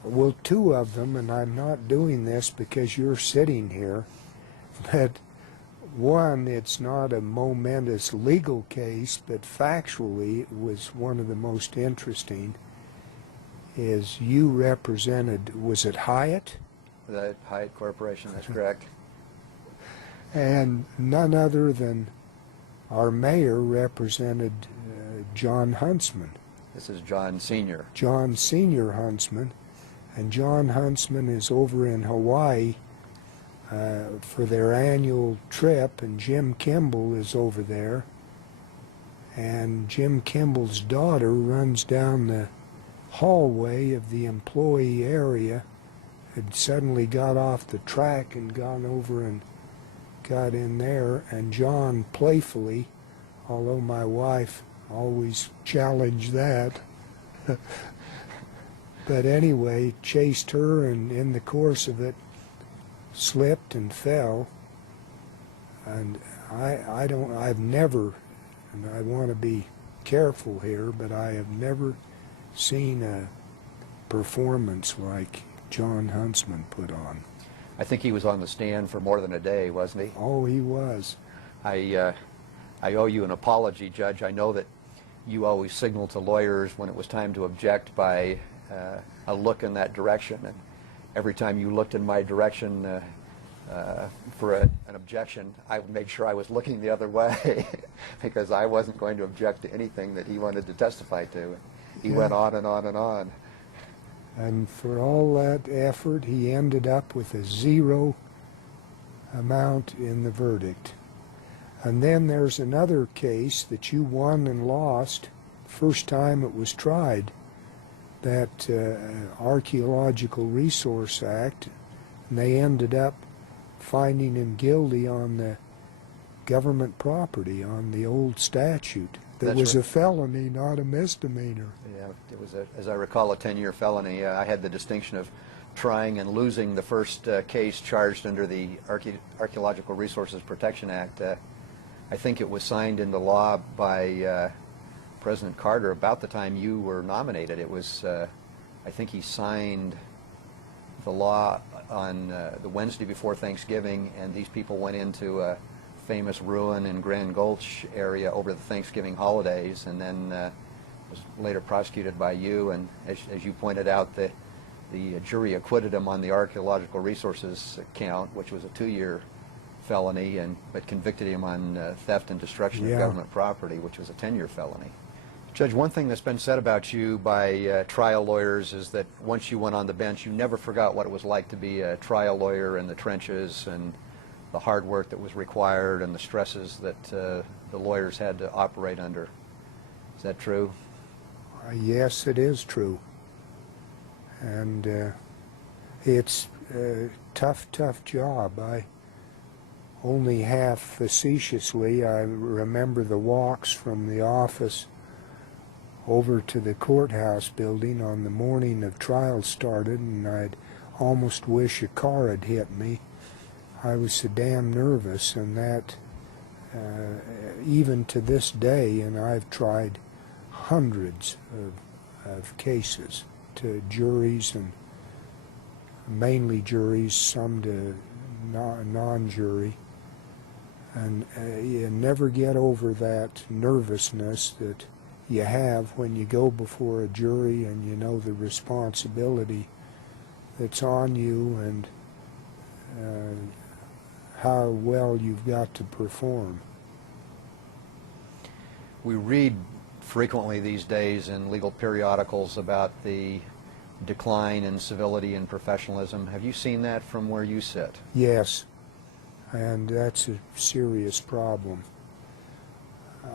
well, two of them, and I'm not doing this because you're sitting here, but one, it's not a momentous legal case, but factually it was one of the most interesting, is you represented, was it Hyatt? The Hyatt Corporation, that's correct. And none other than our mayor represented John Huntsman. This is John Sr. John Sr. Huntsman, and John Huntsman is over in Hawaii for their annual trip, and Jim Kimball is over there, and Jim Kimball's daughter runs down the hallway of the employee area, had suddenly got off the track and gone over and got in there, and John playfully, although my wife always challenged that, but anyway, chased her, and in the course of it slipped and fell. And I've never, and I want to be careful here, but I have never seen a performance like John Huntsman put on. I think he was on the stand for more than a day, wasn't he? Oh, he was. I owe you an apology, Judge. I know that you always signaled to lawyers when it was time to object by a look in that direction, and every time you looked in my direction for an objection, I would make sure I was looking the other way because I wasn't going to object to anything that he wanted to testify to. He went on and on and on. And for all that effort, he ended up with a 0 amount in the verdict. And then there's another case that you won and lost first time it was tried, that Archaeological Resource Act, and they ended up finding him guilty on the government property, on the old statute. That was a felony, not a misdemeanor. Yeah, it was, as I recall, a 10-year felony. I had the distinction of trying and losing the first case charged under the Archaeological Resources Protection Act. I think it was signed into law by President Carter about the time you were nominated. It was, I think he signed the law on the Wednesday before Thanksgiving, and these people went into a famous ruin in Grand Gulch area over the Thanksgiving holidays, and then was later prosecuted by you. And as you pointed out, the jury acquitted him on the Archaeological Resources count, which was a 2-year felony, but convicted him on theft and destruction of government property, which was a 10-year felony. Judge, one thing that's been said about you by trial lawyers is that once you went on the bench, you never forgot what it was like to be a trial lawyer in the trenches and the hard work that was required and the stresses that the lawyers had to operate under. Is that true? Yes, it is true. And it's a tough job. only half facetiously, I remember the walks from the office over to the courthouse building on the morning of trial started, and I'd almost wish a car had hit me. I was so damn nervous, and that even to this day, and I've tried hundreds of cases to juries, and mainly juries, some to non-jury, and you never get over that nervousness that you have when you go before a jury and you know the responsibility that's on you and how well you've got to perform. We read frequently these days in legal periodicals about the decline in civility and professionalism. Have you seen that from where you sit? Yes, and that's a serious problem.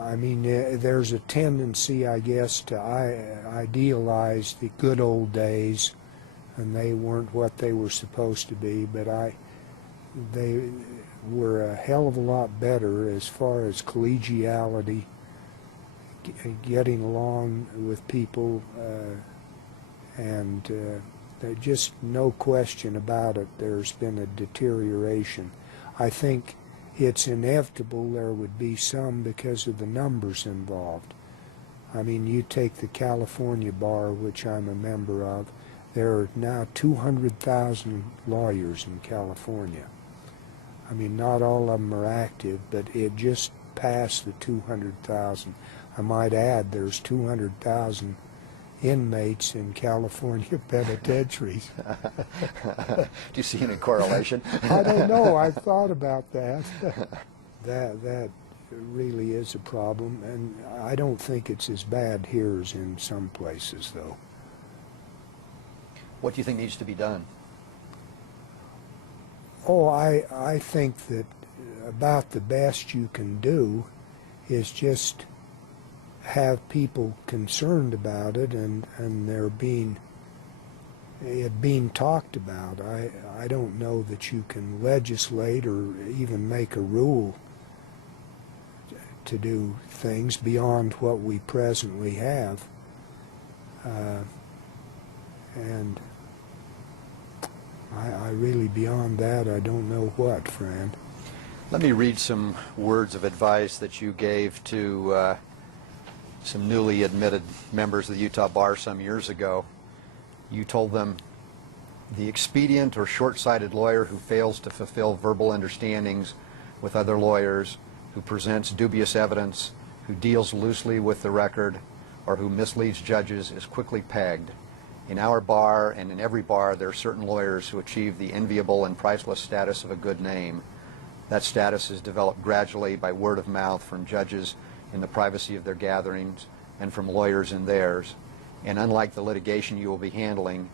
I mean, there's a tendency, I guess, to idealize the good old days, and they weren't what they were supposed to be, but they were a hell of a lot better as far as collegiality, getting along with people, and there's just no question about it. There's been a deterioration. I think it's inevitable there would be some because of the numbers involved. I mean, you take the California bar, which I'm a member of, there are now 200,000 lawyers in California. I mean, not all of them are active, but it just passed the 200,000. I might add there's 200,000 inmates in California penitentiaries. Do you see any correlation? I don't know. I've thought about that. That really is a problem, and I don't think it's as bad here as in some places, though. What do you think needs to be done? Oh, I think that about the best you can do is just have people concerned about it, and it being talked about. I don't know that you can legislate or even make a rule to do things beyond what we presently have, and I really, beyond that, I don't know what, Fran. Let me read some words of advice that you gave to some newly admitted members of the Utah Bar some years ago. You told them, "The expedient or short-sighted lawyer who fails to fulfill verbal understandings with other lawyers, who presents dubious evidence, who deals loosely with the record, or who misleads judges is quickly pegged. In our bar and in every bar, there are certain lawyers who achieve the enviable and priceless status of a good name. That status is developed gradually by word of mouth from judges in the privacy of their gatherings and from lawyers in theirs. And unlike the litigation you will be handling,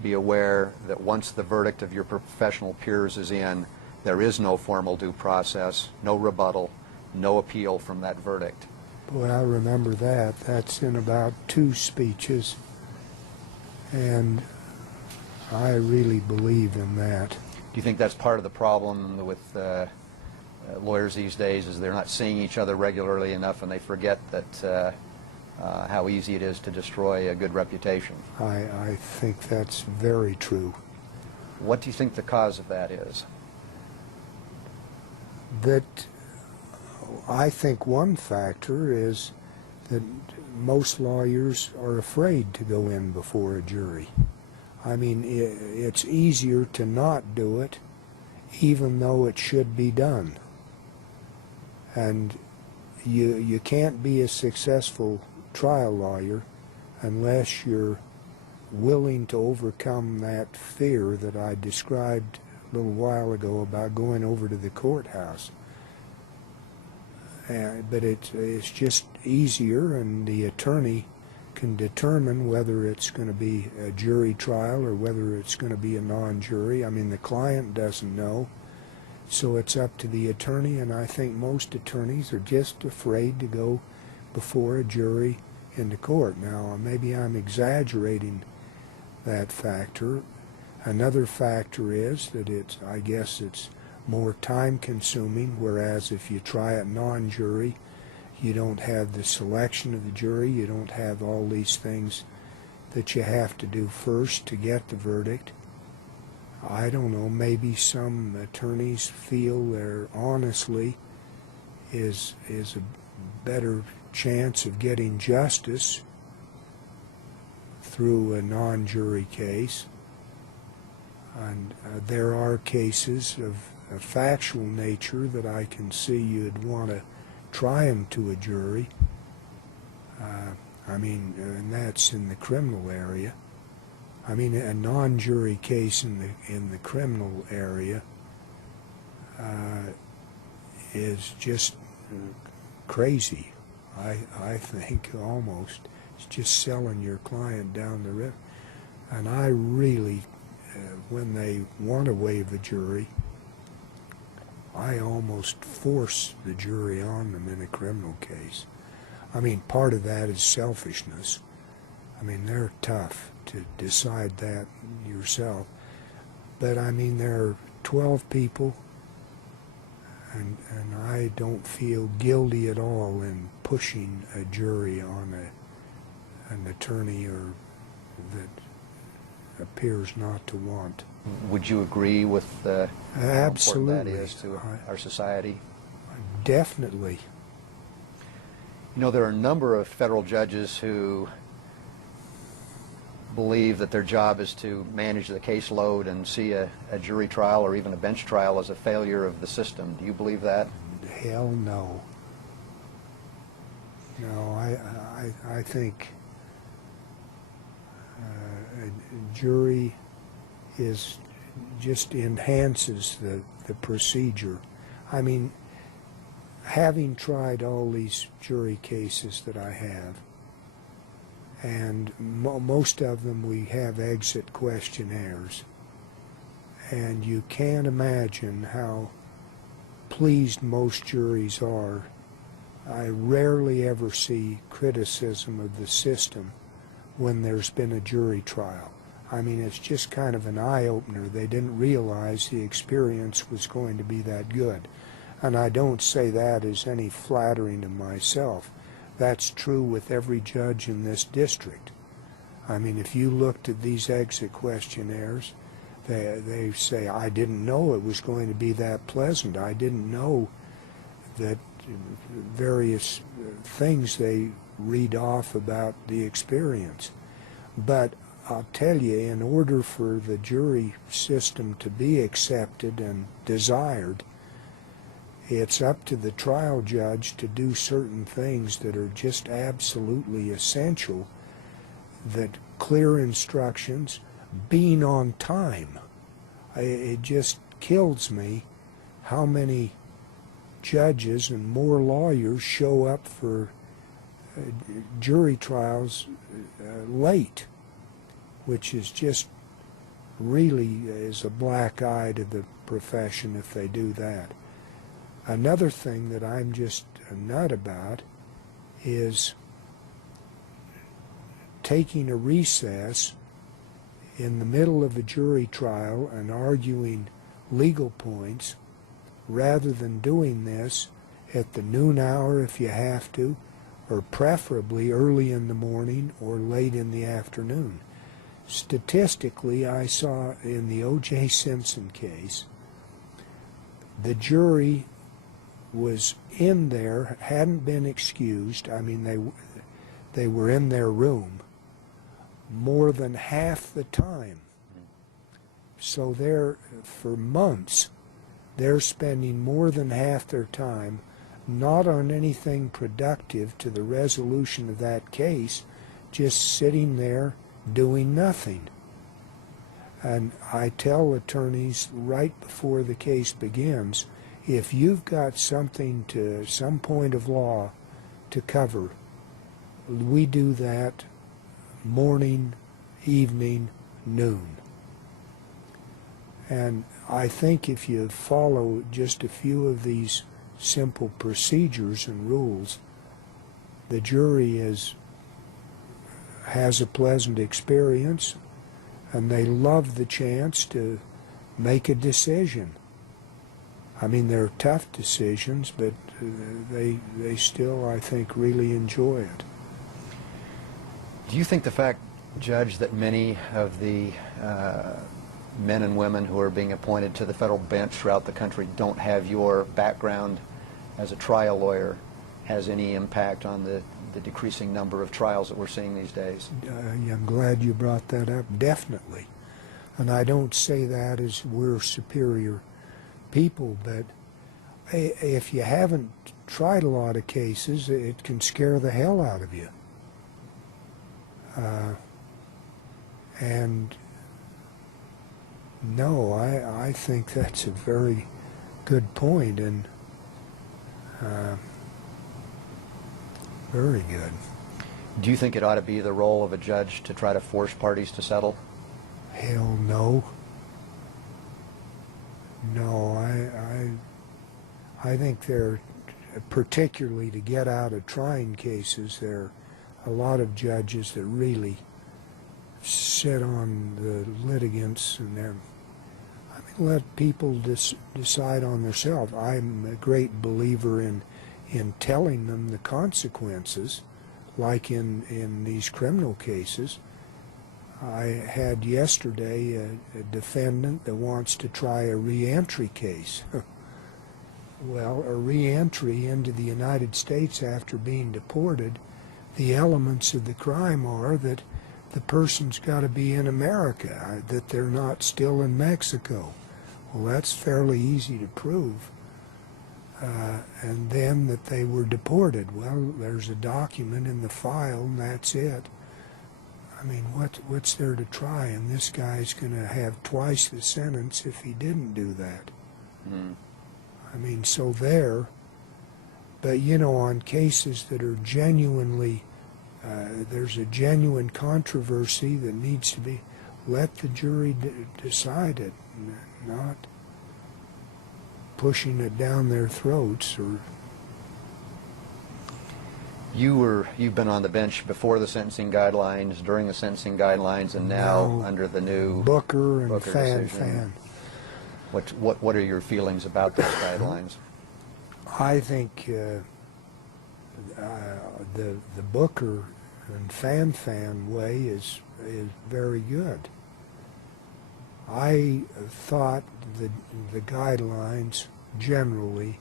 be aware that once the verdict of your professional peers is in, there is no formal due process, no rebuttal, no appeal from that verdict." Boy, I remember that. That's in about 2 speeches, and I really believe in that. Do you think that's part of the problem with lawyers these days, is they're not seeing each other regularly enough, and they forget that how easy it is to destroy a good reputation? I think that's very true. What do you think the cause of that is? That I think one factor is that most lawyers are afraid to go in before a jury. I mean, it's easier to not do it, even though it should be done. And you can't be a successful trial lawyer unless you're willing to overcome that fear that I described a little while ago about going over to the courthouse. But it's just easier, and the attorney can determine whether it's going to be a jury trial or whether it's going to be a non-jury. I mean, the client doesn't know, so it's up to the attorney, and I think most attorneys are just afraid to go before a jury in the court. Now, maybe I'm exaggerating that factor. Another factor is that I guess it's more time consuming, whereas if you try it non-jury, you don't have the selection of the jury, you don't have all these things that you have to do first to get the verdict. I don't know, maybe some attorneys feel there honestly is a better chance of getting justice through a non-jury case. And there are cases of a factual nature that I can see you'd want to try them to a jury. And that's in the criminal area. I mean, a non-jury case in the criminal area is just crazy. I think almost it's just selling your client down the river. And I really, when they want to waive a jury, I almost force the jury on them in a criminal case. I mean, part of that is selfishness. I mean, they're tough to decide that yourself. But I mean, there are 12 people, and I don't feel guilty at all in pushing a jury on an attorney or that appears not to want. Would you agree with how Absolutely. important that is to our society? Definitely. You know, there are a number of federal judges who believe that their job is to manage the caseload and see a jury trial or even a bench trial as a failure of the system. Do you believe that? Hell no. No, I think a jury just enhances the procedure. I mean, having tried all these jury cases that I have, and most of them we have exit questionnaires, and you can't imagine how pleased most juries are. I rarely ever see criticism of the system when there's been a jury trial. I mean, it's just kind of an eye-opener. They didn't realize the experience was going to be that good. And I don't say that as any flattering to myself. That's true with every judge in this district. I mean, if you looked at these exit questionnaires, they say, I didn't know it was going to be that pleasant. I didn't know that various things they read off about the experience. But I'll tell you, in order for the jury system to be accepted and desired, it's up to the trial judge to do certain things that are just absolutely essential, that clear instructions, being on time. It just kills me how many judges and more lawyers show up for jury trials late, which is just really is a black eye to the profession if they do that. Another thing that I'm just a nut about is taking a recess in the middle of a jury trial and arguing legal points, rather than doing this at the noon hour if you have to, or preferably early in the morning or late in the afternoon. Statistically, I saw in the O.J. Simpson case, the jury was in there, hadn't been excused. I mean, they were in their room more than half the time. So they're, for months, they're spending more than half their time not on anything productive to the resolution of that case, just sitting there doing nothing. And I tell attorneys right before the case begins, if you've got something to, some point of law to cover, we do that morning, evening, noon. And I think if you follow just a few of these simple procedures and rules, the jury has a pleasant experience, and they love the chance to make a decision. I mean, they're tough decisions, but they still, I think, really enjoy it. Do you think the fact, Judge, that many of the men and women who are being appointed to the federal bench throughout the country don't have your background as a trial lawyer has any impact on the decreasing number of trials that we're seeing these days? I'm glad you brought that up. Definitely. And I don't say that as we're superior people, but if you haven't tried a lot of cases, it can scare the hell out of you. And no, I think that's a very good point, and very good. Do you think it ought to be the role of a judge to try to force parties to settle? Hell no. No, I think there, particularly to get out of trying cases, there are a lot of judges that really sit on the litigants and let people decide on themselves. I'm a great believer in telling them the consequences, like in these criminal cases. I had yesterday a defendant that wants to try a reentry case. Well, a reentry into the United States after being deported, the elements of the crime are that the person's got to be in America, that they're not still in Mexico. Well, that's fairly easy to prove. And then that they were deported. Well, there's a document in the file, and that's it. I mean, what's there to try? And this guy's going to have twice the sentence if he didn't do that. Mm. I mean, so there. But, you know, on cases that are genuinely, there's a genuine controversy that needs to be, let the jury decide it, not pushing it down their throats. Or You've been on the bench before the sentencing guidelines, during the sentencing guidelines, and now under the new Booker and Booker Fan. What are your feelings about those guidelines? I think the Booker and Fan way is very good. I thought the guidelines generally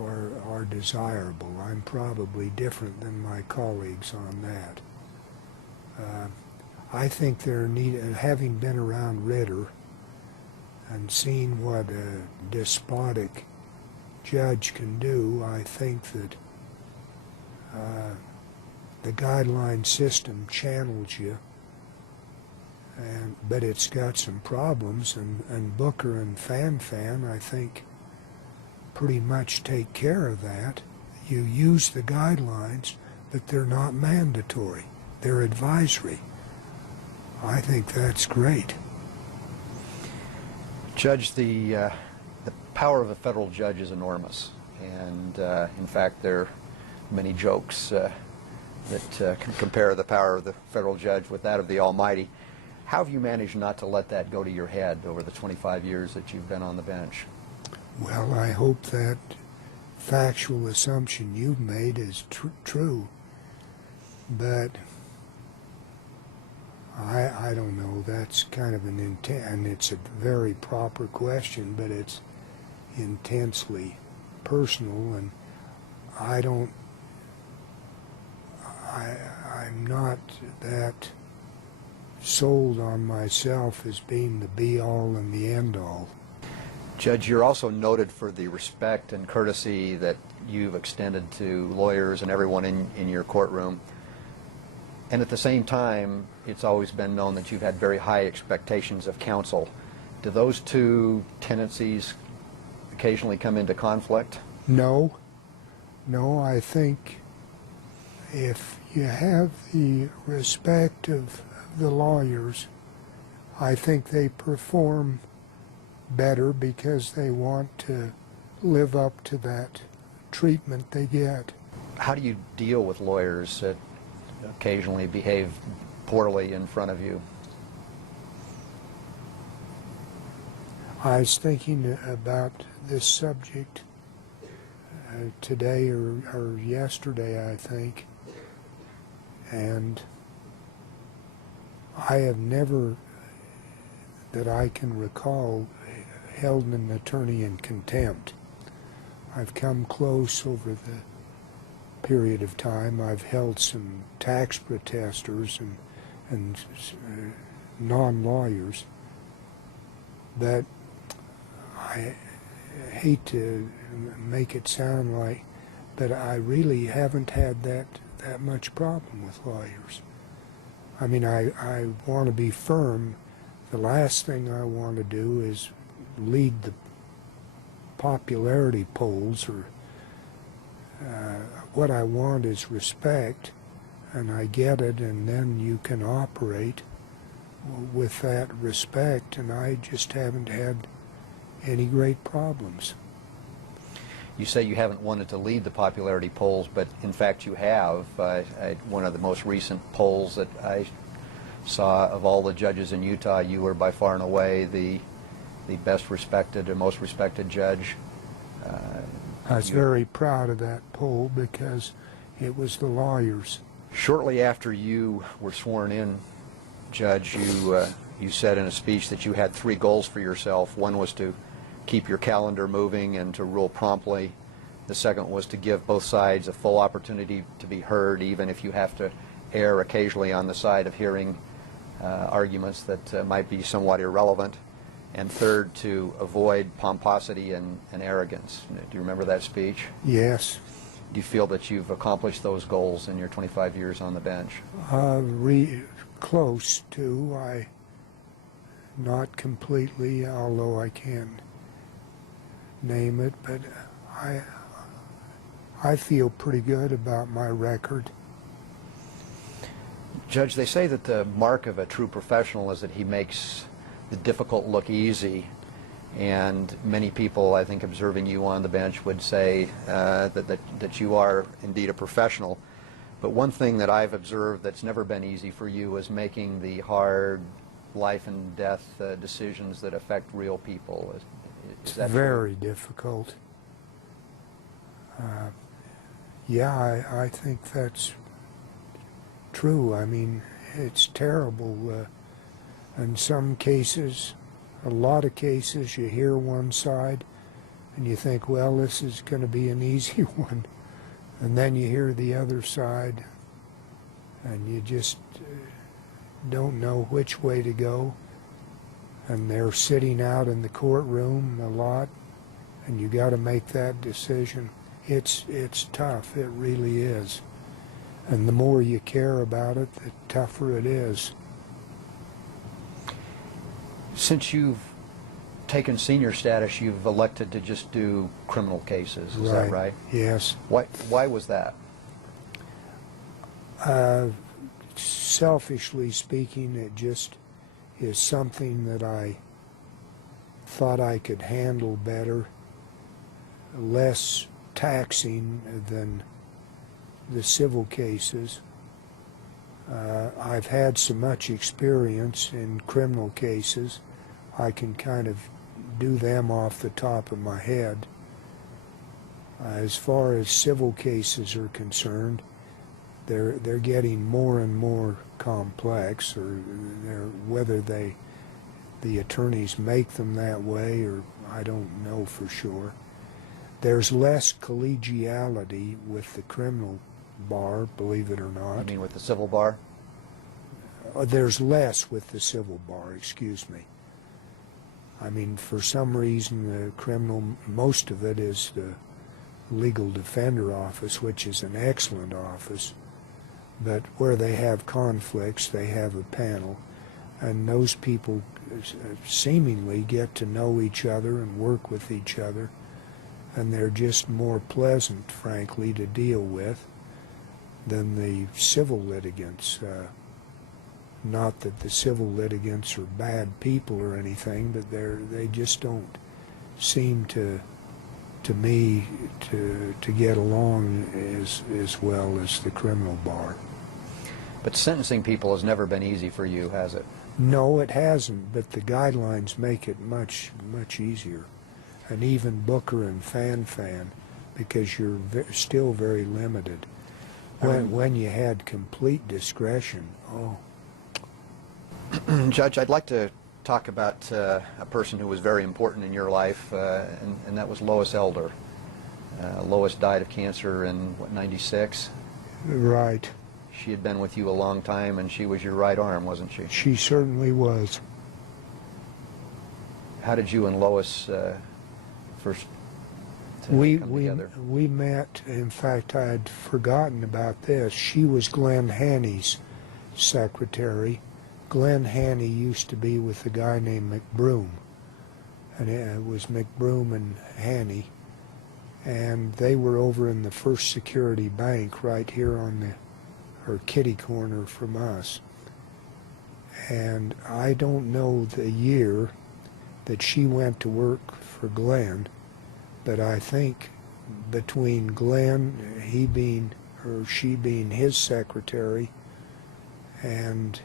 are desirable. I'm probably different than my colleagues on that. I think they're needed, having been around Ritter and seen what a despotic judge can do, I think that the guideline system channels you, but it's got some problems, and Booker and Fan, I think, pretty much take care of that. You use the guidelines, but they're not mandatory. They're advisory. I think that's great. Judge, the power of a federal judge is enormous, and in fact there are many jokes that can compare the power of the federal judge with that of the Almighty. How have you managed not to let that go to your head over the 25 years that you've been on the bench? Well, I hope that factual assumption you've made is true, but I don't know. That's kind of an and it's a very proper question, but it's intensely personal, and I'm not that sold on myself as being the be-all and the end-all. Judge, you're also noted for the respect and courtesy that you've extended to lawyers and everyone in your courtroom. And at the same time, it's always been known that you've had very high expectations of counsel. Do those two tendencies occasionally come into conflict? No. No, I think if you have the respect of the lawyers, I think they perform better because they want to live up to that treatment they get. How do you deal with lawyers that occasionally behave poorly in front of you? I was thinking about this subject today or yesterday, I think, and I have never, that I can recall, held an attorney in contempt. I've come close over the period of time. I've held some tax protesters and non-lawyers, but I hate to make it sound like, but I really haven't had that much problem with lawyers. I mean, I want to be firm. The last thing I want to do is lead the popularity polls, or what I want is respect, and I get it, and then you can operate with that respect, and I just haven't had any great problems. You say you haven't wanted to lead the popularity polls, but in fact you have. One of the most recent polls that I saw, of all the judges in Utah, you were by far and away the best respected and most respected judge. I was very proud of that poll because it was the lawyers. Shortly after you were sworn in, Judge, you said in a speech that you had 3 goals for yourself. One was to keep your calendar moving and to rule promptly. The second was to give both sides a full opportunity to be heard, even if you have to err occasionally on the side of hearing arguments that might be somewhat irrelevant. And third, to avoid pomposity and arrogance. Do you remember that speech? Yes. Do you feel that you've accomplished those goals in your 25 years on the bench? Close to. Not completely, although I can name it, but I feel pretty good about my record. Judge, they say that the mark of a true professional is that he makes the difficult look easy, and many people, I think, observing you on the bench would say that you are indeed a professional. But one thing that I've observed that's never been easy for you is making the hard life and death decisions that affect real people. Is that very true? Difficult. Yeah, I think that's true. I mean, it's terrible. In some cases, a lot of cases, you hear one side and you think, well, this is going to be an easy one. And then you hear the other side and you just don't know which way to go. And they're sitting out in the courtroom a lot, and you got to make that decision. It's tough. It really is. And the more you care about it, the tougher it is. Since you've taken senior status, you've elected to just do criminal cases. Is that right? Yes. Why was that? Selfishly speaking, it just is something that I thought I could handle better, less taxing than the civil cases. I've had so much experience in criminal cases, I can kind of do them off the top of my head. As far as civil cases are concerned, they're getting more and more complex, or whether the attorneys make them that way, or I don't know for sure. There's less collegiality with the criminal bar, believe it or not. You mean with the civil bar? There's less with the civil bar, excuse me. I mean, for some reason, the criminal, most of it is the legal defender office, which is an excellent office. But where they have conflicts, they have a panel, and those people seemingly get to know each other and work with each other, and they're just more pleasant, frankly, to deal with than the civil litigants. Not that the civil litigants are bad people or anything, but they just don't seem to me to get along as well as the criminal bar. But sentencing people has never been easy for you, has it? No, it hasn't, but the guidelines make it much easier. And even Booker and Fan, because you're still very limited. When you had complete discretion, oh. Judge, I'd like to talk about a person who was very important in your life, and that was Lois Elder. Lois died of cancer in, what, 96? Right. She had been with you a long time, and she was your right arm, wasn't she? She certainly was. How did you and Lois first come together? We met, in fact, I had forgotten about this. She was Glenn Haney's secretary. Glenn Haney used to be with a guy named McBroom, and it was McBroom and Haney, and they were over in the First Security Bank right here on the kitty corner from us. And I don't know the year that she went to work for Glenn, but I think between Glenn, she being his secretary, and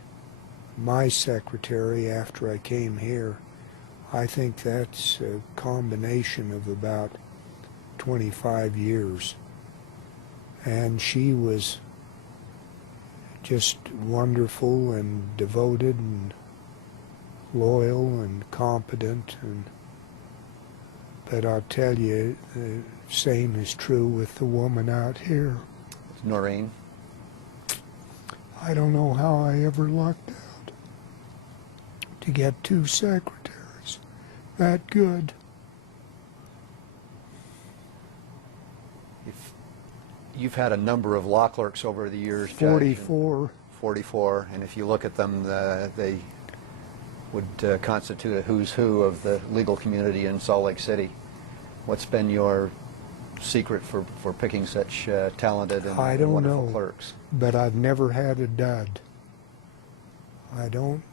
my secretary after I came here, I think that's a combination of about 25 years. And she was just wonderful and devoted and loyal and competent, but I'll tell you, the same is true with the woman out here. Noreen? I don't know how I ever lucked out to get two secretaries that good. You've had a number of law clerks over the years, Judge. 44. 44, and if you look at them, they would constitute a who's who of the legal community in Salt Lake City. What's been your secret for picking such talented and wonderful clerks? But I've never had a dud. I mean,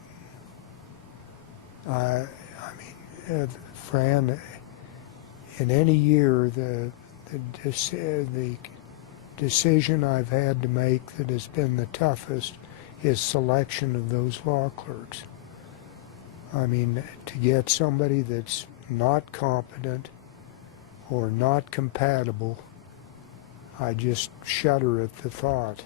Fran, in any year, the decision I've had to make that has been the toughest is selection of those law clerks. I mean, to get somebody that's not competent or not compatible, I just shudder at the thought.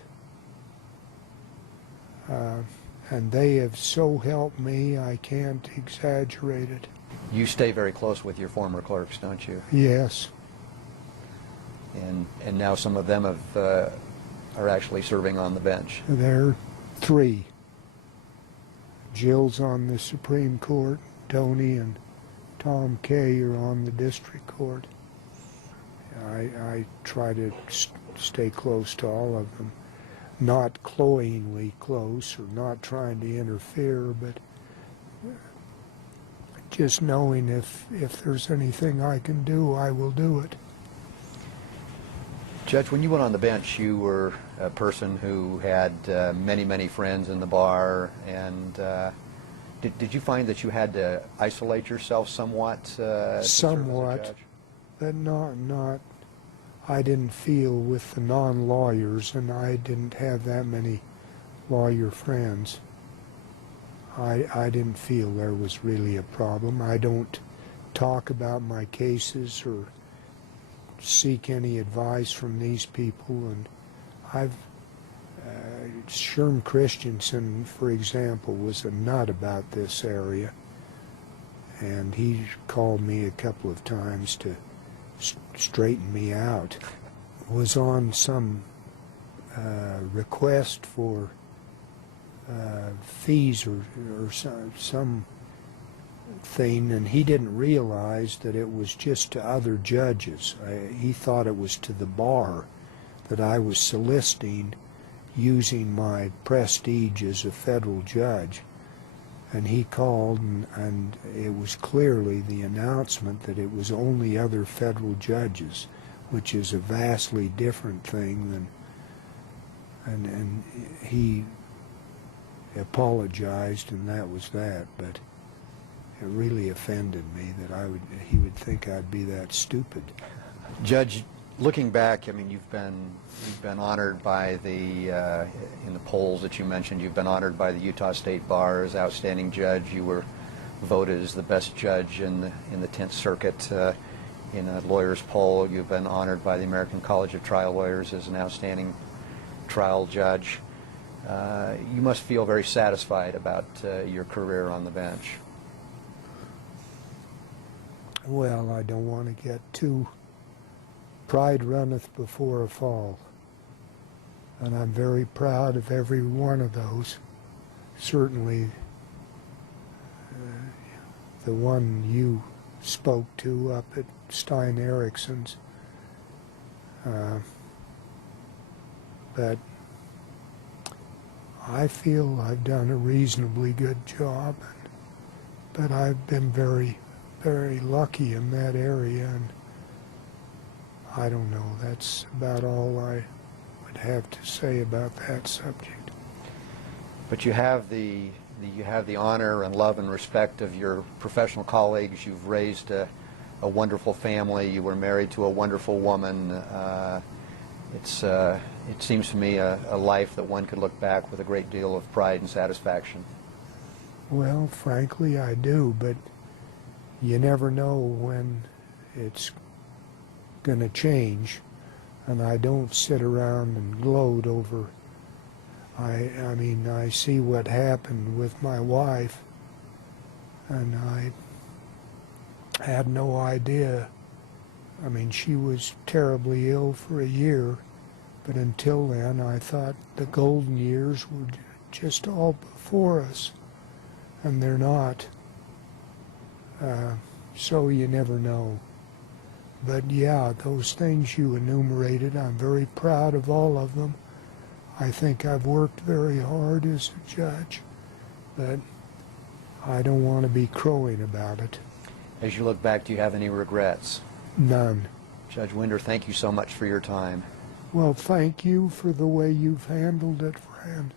And they have so helped me, I can't exaggerate it. You stay very close with your former clerks, don't you? Yes. And now some of them are actually serving on the bench. There are three. Jill's on the Supreme Court, Tony and Tom Kay are on the District Court. I try to stay close to all of them. Not cloyingly close or not trying to interfere, but just knowing if there's anything I can do, I will do it. Judge, when you went on the bench, you were a person who had many friends in the bar, and did you find that you had to isolate yourself somewhat? Somewhat, but not. I didn't feel with the non-lawyers, and I didn't have that many lawyer friends. I didn't feel there was really a problem. I don't talk about my cases or seek any advice from these people, and Sherm Christensen, for example, was a nut about this area, and he called me a couple of times to straighten me out. Was on some request for fees or some thing, and he didn't realize that it was just to other judges. He thought it was to the bar that I was soliciting using my prestige as a federal judge. And he called, and it was clearly the announcement that it was only other federal judges, which is a vastly different thing than, and he apologized, and that was that. But it really offended me that he would think I'd be that stupid. Judge, Looking back, I mean, you've been honored by the in the polls that you mentioned. You've been honored by the Utah State Bar as outstanding judge. You were voted as the best judge in the 10th Circuit in a lawyer's poll. You've been honored by the American College of Trial Lawyers as an outstanding trial judge. You must feel very satisfied about your career on the bench. Well, I don't want to get too pride runneth before a fall, and I'm very proud of every one of those. Certainly the one you spoke to up at Stein Erickson's, but I feel I've done a reasonably good job, but I've been very, very lucky in that area, and I don't know, that's about all I would have to say about that subject. But you have the honor and love and respect of your professional colleagues. You've raised a wonderful family. You were married to a wonderful woman. It seems to me a life that one could look back with a great deal of pride and satisfaction. Well, frankly, I do, but you never know when it's going to change, and I don't sit around and gloat over. I mean, I see what happened with my wife, and I had no idea. I mean, she was terribly ill for a year, but until then, I thought the golden years were just all before us, and they're not. So you never know. But yeah, those things you enumerated, I'm very proud of all of them. I think I've worked very hard as a judge, but I don't want to be crowing about it. As you look back, do you have any regrets? None. Judge Winder, thank you so much for your time. Well, thank you for the way you've handled it, friend.